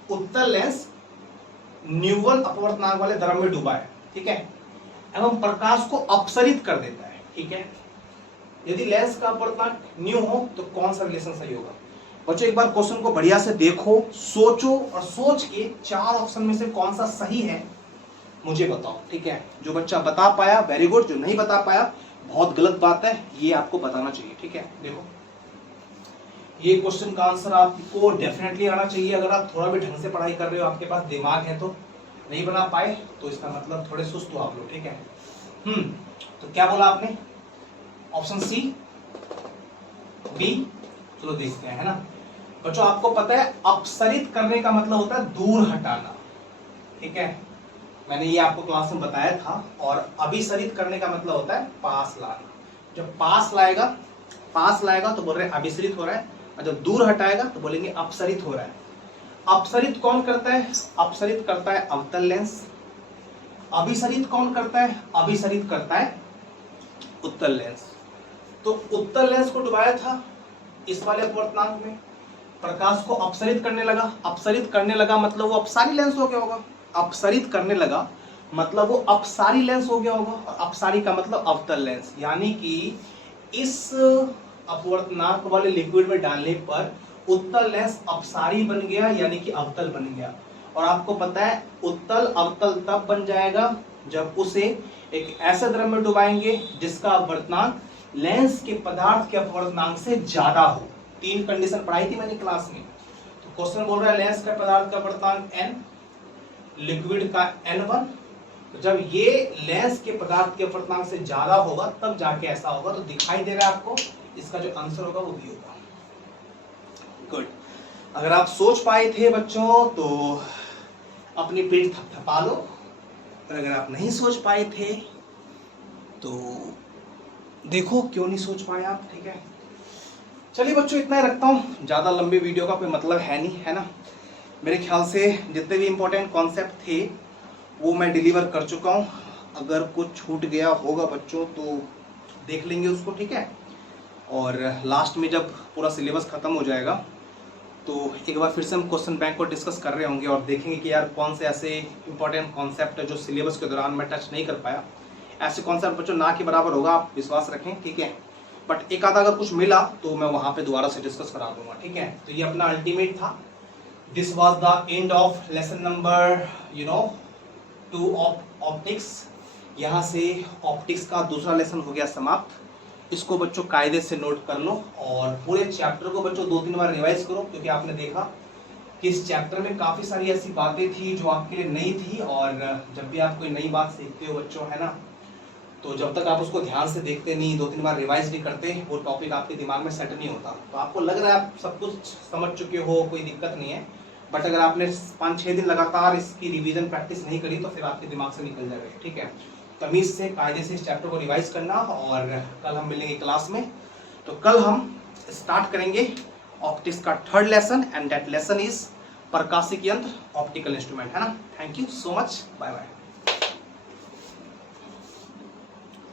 उत्तल लेंस न्यूवन अपवर्तनांक वाले द्रव में डूबा है, ठीक है, एवं प्रकाश को अपसरित कर देता है, ठीक है। यदि लेंस का अपवर्तनांक न्यू हो तो कौन सा रिलेशन सही होगा? बच्चों एक बार क्वेश्चन को बढ़िया से देखो, सोचो और सोच के 4 ऑप्शन में से कौन सा सही है मुझे बताओ, ठीक है। जो बच्चा बता पाया वेरी गुड, जो नहीं बता पाया बहुत गलत बात है, ये आपको बताना चाहिए, ठीक है। देखो ये क्वेश्चन का आंसर आपको डेफिनेटली आना चाहिए। अगर आप थोड़ा भी ढंग से पढ़ाई कर रहे हो, आपके पास दिमाग है, तो नहीं बना पाए तो इसका मतलब थोड़े सुस्त हो आप लोग, ठीक है। तो क्या बोला आपने? Option C, B. चलो देखते हैं, है ना बच्चों। आपको पता है अपसरित करने का मतलब होता है दूर हटाना, ठीक है। मैंने ये आपको क्लास में बताया था। और अभिसरित करने का मतलब होता है पास लाना। जब पास लाएगा तो बोल रहे हैं अभिसरित हो रहा है, और जब दूर हटाएगा तो बोलेंगे अपसरित हो रहा है। अपसरित कौन करता है? अपसरित करता है अवतल लेंस। अभिसरित कौन करता है? अभिसरित करता है उत्तल लेंस। तो उत्तल लेंस को डुबाया था इस वाले अपवर्तनांक में, प्रकाश को अपसरित करने लगा। अपसरित करने लगा मतलब वो अपसारी लेंस हो गया होगा। अपसरित करने लगा मतलब वो अपसारी लेंस हो गया होगा, और अपसारी का मतलब अवतल लेंस। यानी कि इस अपवर्तनांक वाले लिक्विड में डालने पर उत्तल लेंस अपसारी बन गया, यानी कि अवतल बन गया। और आपको पता है उत्तल अवतल तब बन जाएगा जब उसे एक ऐसे द्रव में डुबाएंगे जिसका अपवर्तनांक लेंस के पदार्थ के अपवर्तनांक से ज्यादा हो। 3 कंडीशन पढ़ाई थी मैंने क्लास में। तो क्वेश्चन बोल रहा है लेंस का पदार्थ का अपवर्तनांक n, लिक्विड का n1। तो जब ये लेंस के पदार्थ के अपवर्तनांक से ज्यादा होगा तब जाके ऐसा होगा। तो दिखाई दे रहा है आपको, इसका जो आंसर होगा वो भी होगा। गुड। अगर आप सोच पाए थे बच्चों तो अपनी पीठ थपथपा लो, और अगर आप नहीं सोच पाए थे तो देखो क्यों नहीं सोच पाए आप, ठीक है। चलिए बच्चों इतना ही रखता हूँ, ज्यादा लंबी वीडियो का कोई मतलब है नहीं, है ना। मेरे ख्याल से जितने भी इंपॉर्टेंट कॉन्सेप्ट थे वो मैं डिलीवर कर चुका हूँ। अगर कुछ छूट गया होगा बच्चों तो देख लेंगे उसको, ठीक है। और लास्ट में जब पूरा सिलेबस खत्म हो जाएगा तो एक बार फिर से हम क्वेश्चन बैंक को डिस्कस कर रहे होंगे और देखेंगे कि यार कौन से ऐसे इंपॉर्टेंट कॉन्सेप्ट है जो सिलेबस के दौरान मैं टच नहीं कर पाया। ऐसे कॉन्सेप्ट बच्चों ना के बराबर होगा, आप विश्वास रखें, ठीक है। बट एक आधा अगर कुछ मिला तो मैं वहाँ पे दोबारा से डिस्कस करा दूंगा, ठीक है। तो ये अपना अल्टीमेट था। This was the end of lesson number 2 of optics. यहाँ से ऑप्टिक्स का दूसरा लेसन हो गया समाप्त। इसको बच्चों कायदे से नोट कर लो और पूरे चैप्टर को बच्चों 2-3 बार रिवाइज करो, क्योंकि आपने देखा कि इस चैप्टर में काफ़ी सारी ऐसी बातें थी जो आपके लिए नई थी। और जब भी आप कोई नई बात सीखते हो बच्चों, है ना, तो जब तक आप उसको ध्यान से देखते नहीं, 2-3 बार रिवाइज नहीं करते, वो टॉपिक आपके दिमाग में सेट नहीं होता। तो आपको लग रहा है आप सब कुछ समझ चुके हो, कोई दिक्कत नहीं है, बट अगर आपने 5-6 दिन लगातार इसकी रिवीजन प्रैक्टिस नहीं करी तो फिर आपके दिमाग से निकल जाएगा, ठीक है। तमीज़ से कायदे से इस चैप्टर को रिवाइज करना। और कल हम मिलेंगे क्लास में। तो कल हम स्टार्ट करेंगे ऑप्टिक्स का 3rd lesson, and that lesson is प्रकाशिक यंत्र, ऑप्टिकल इंस्ट्रूमेंट, है ना। Thank you so much, bye bye.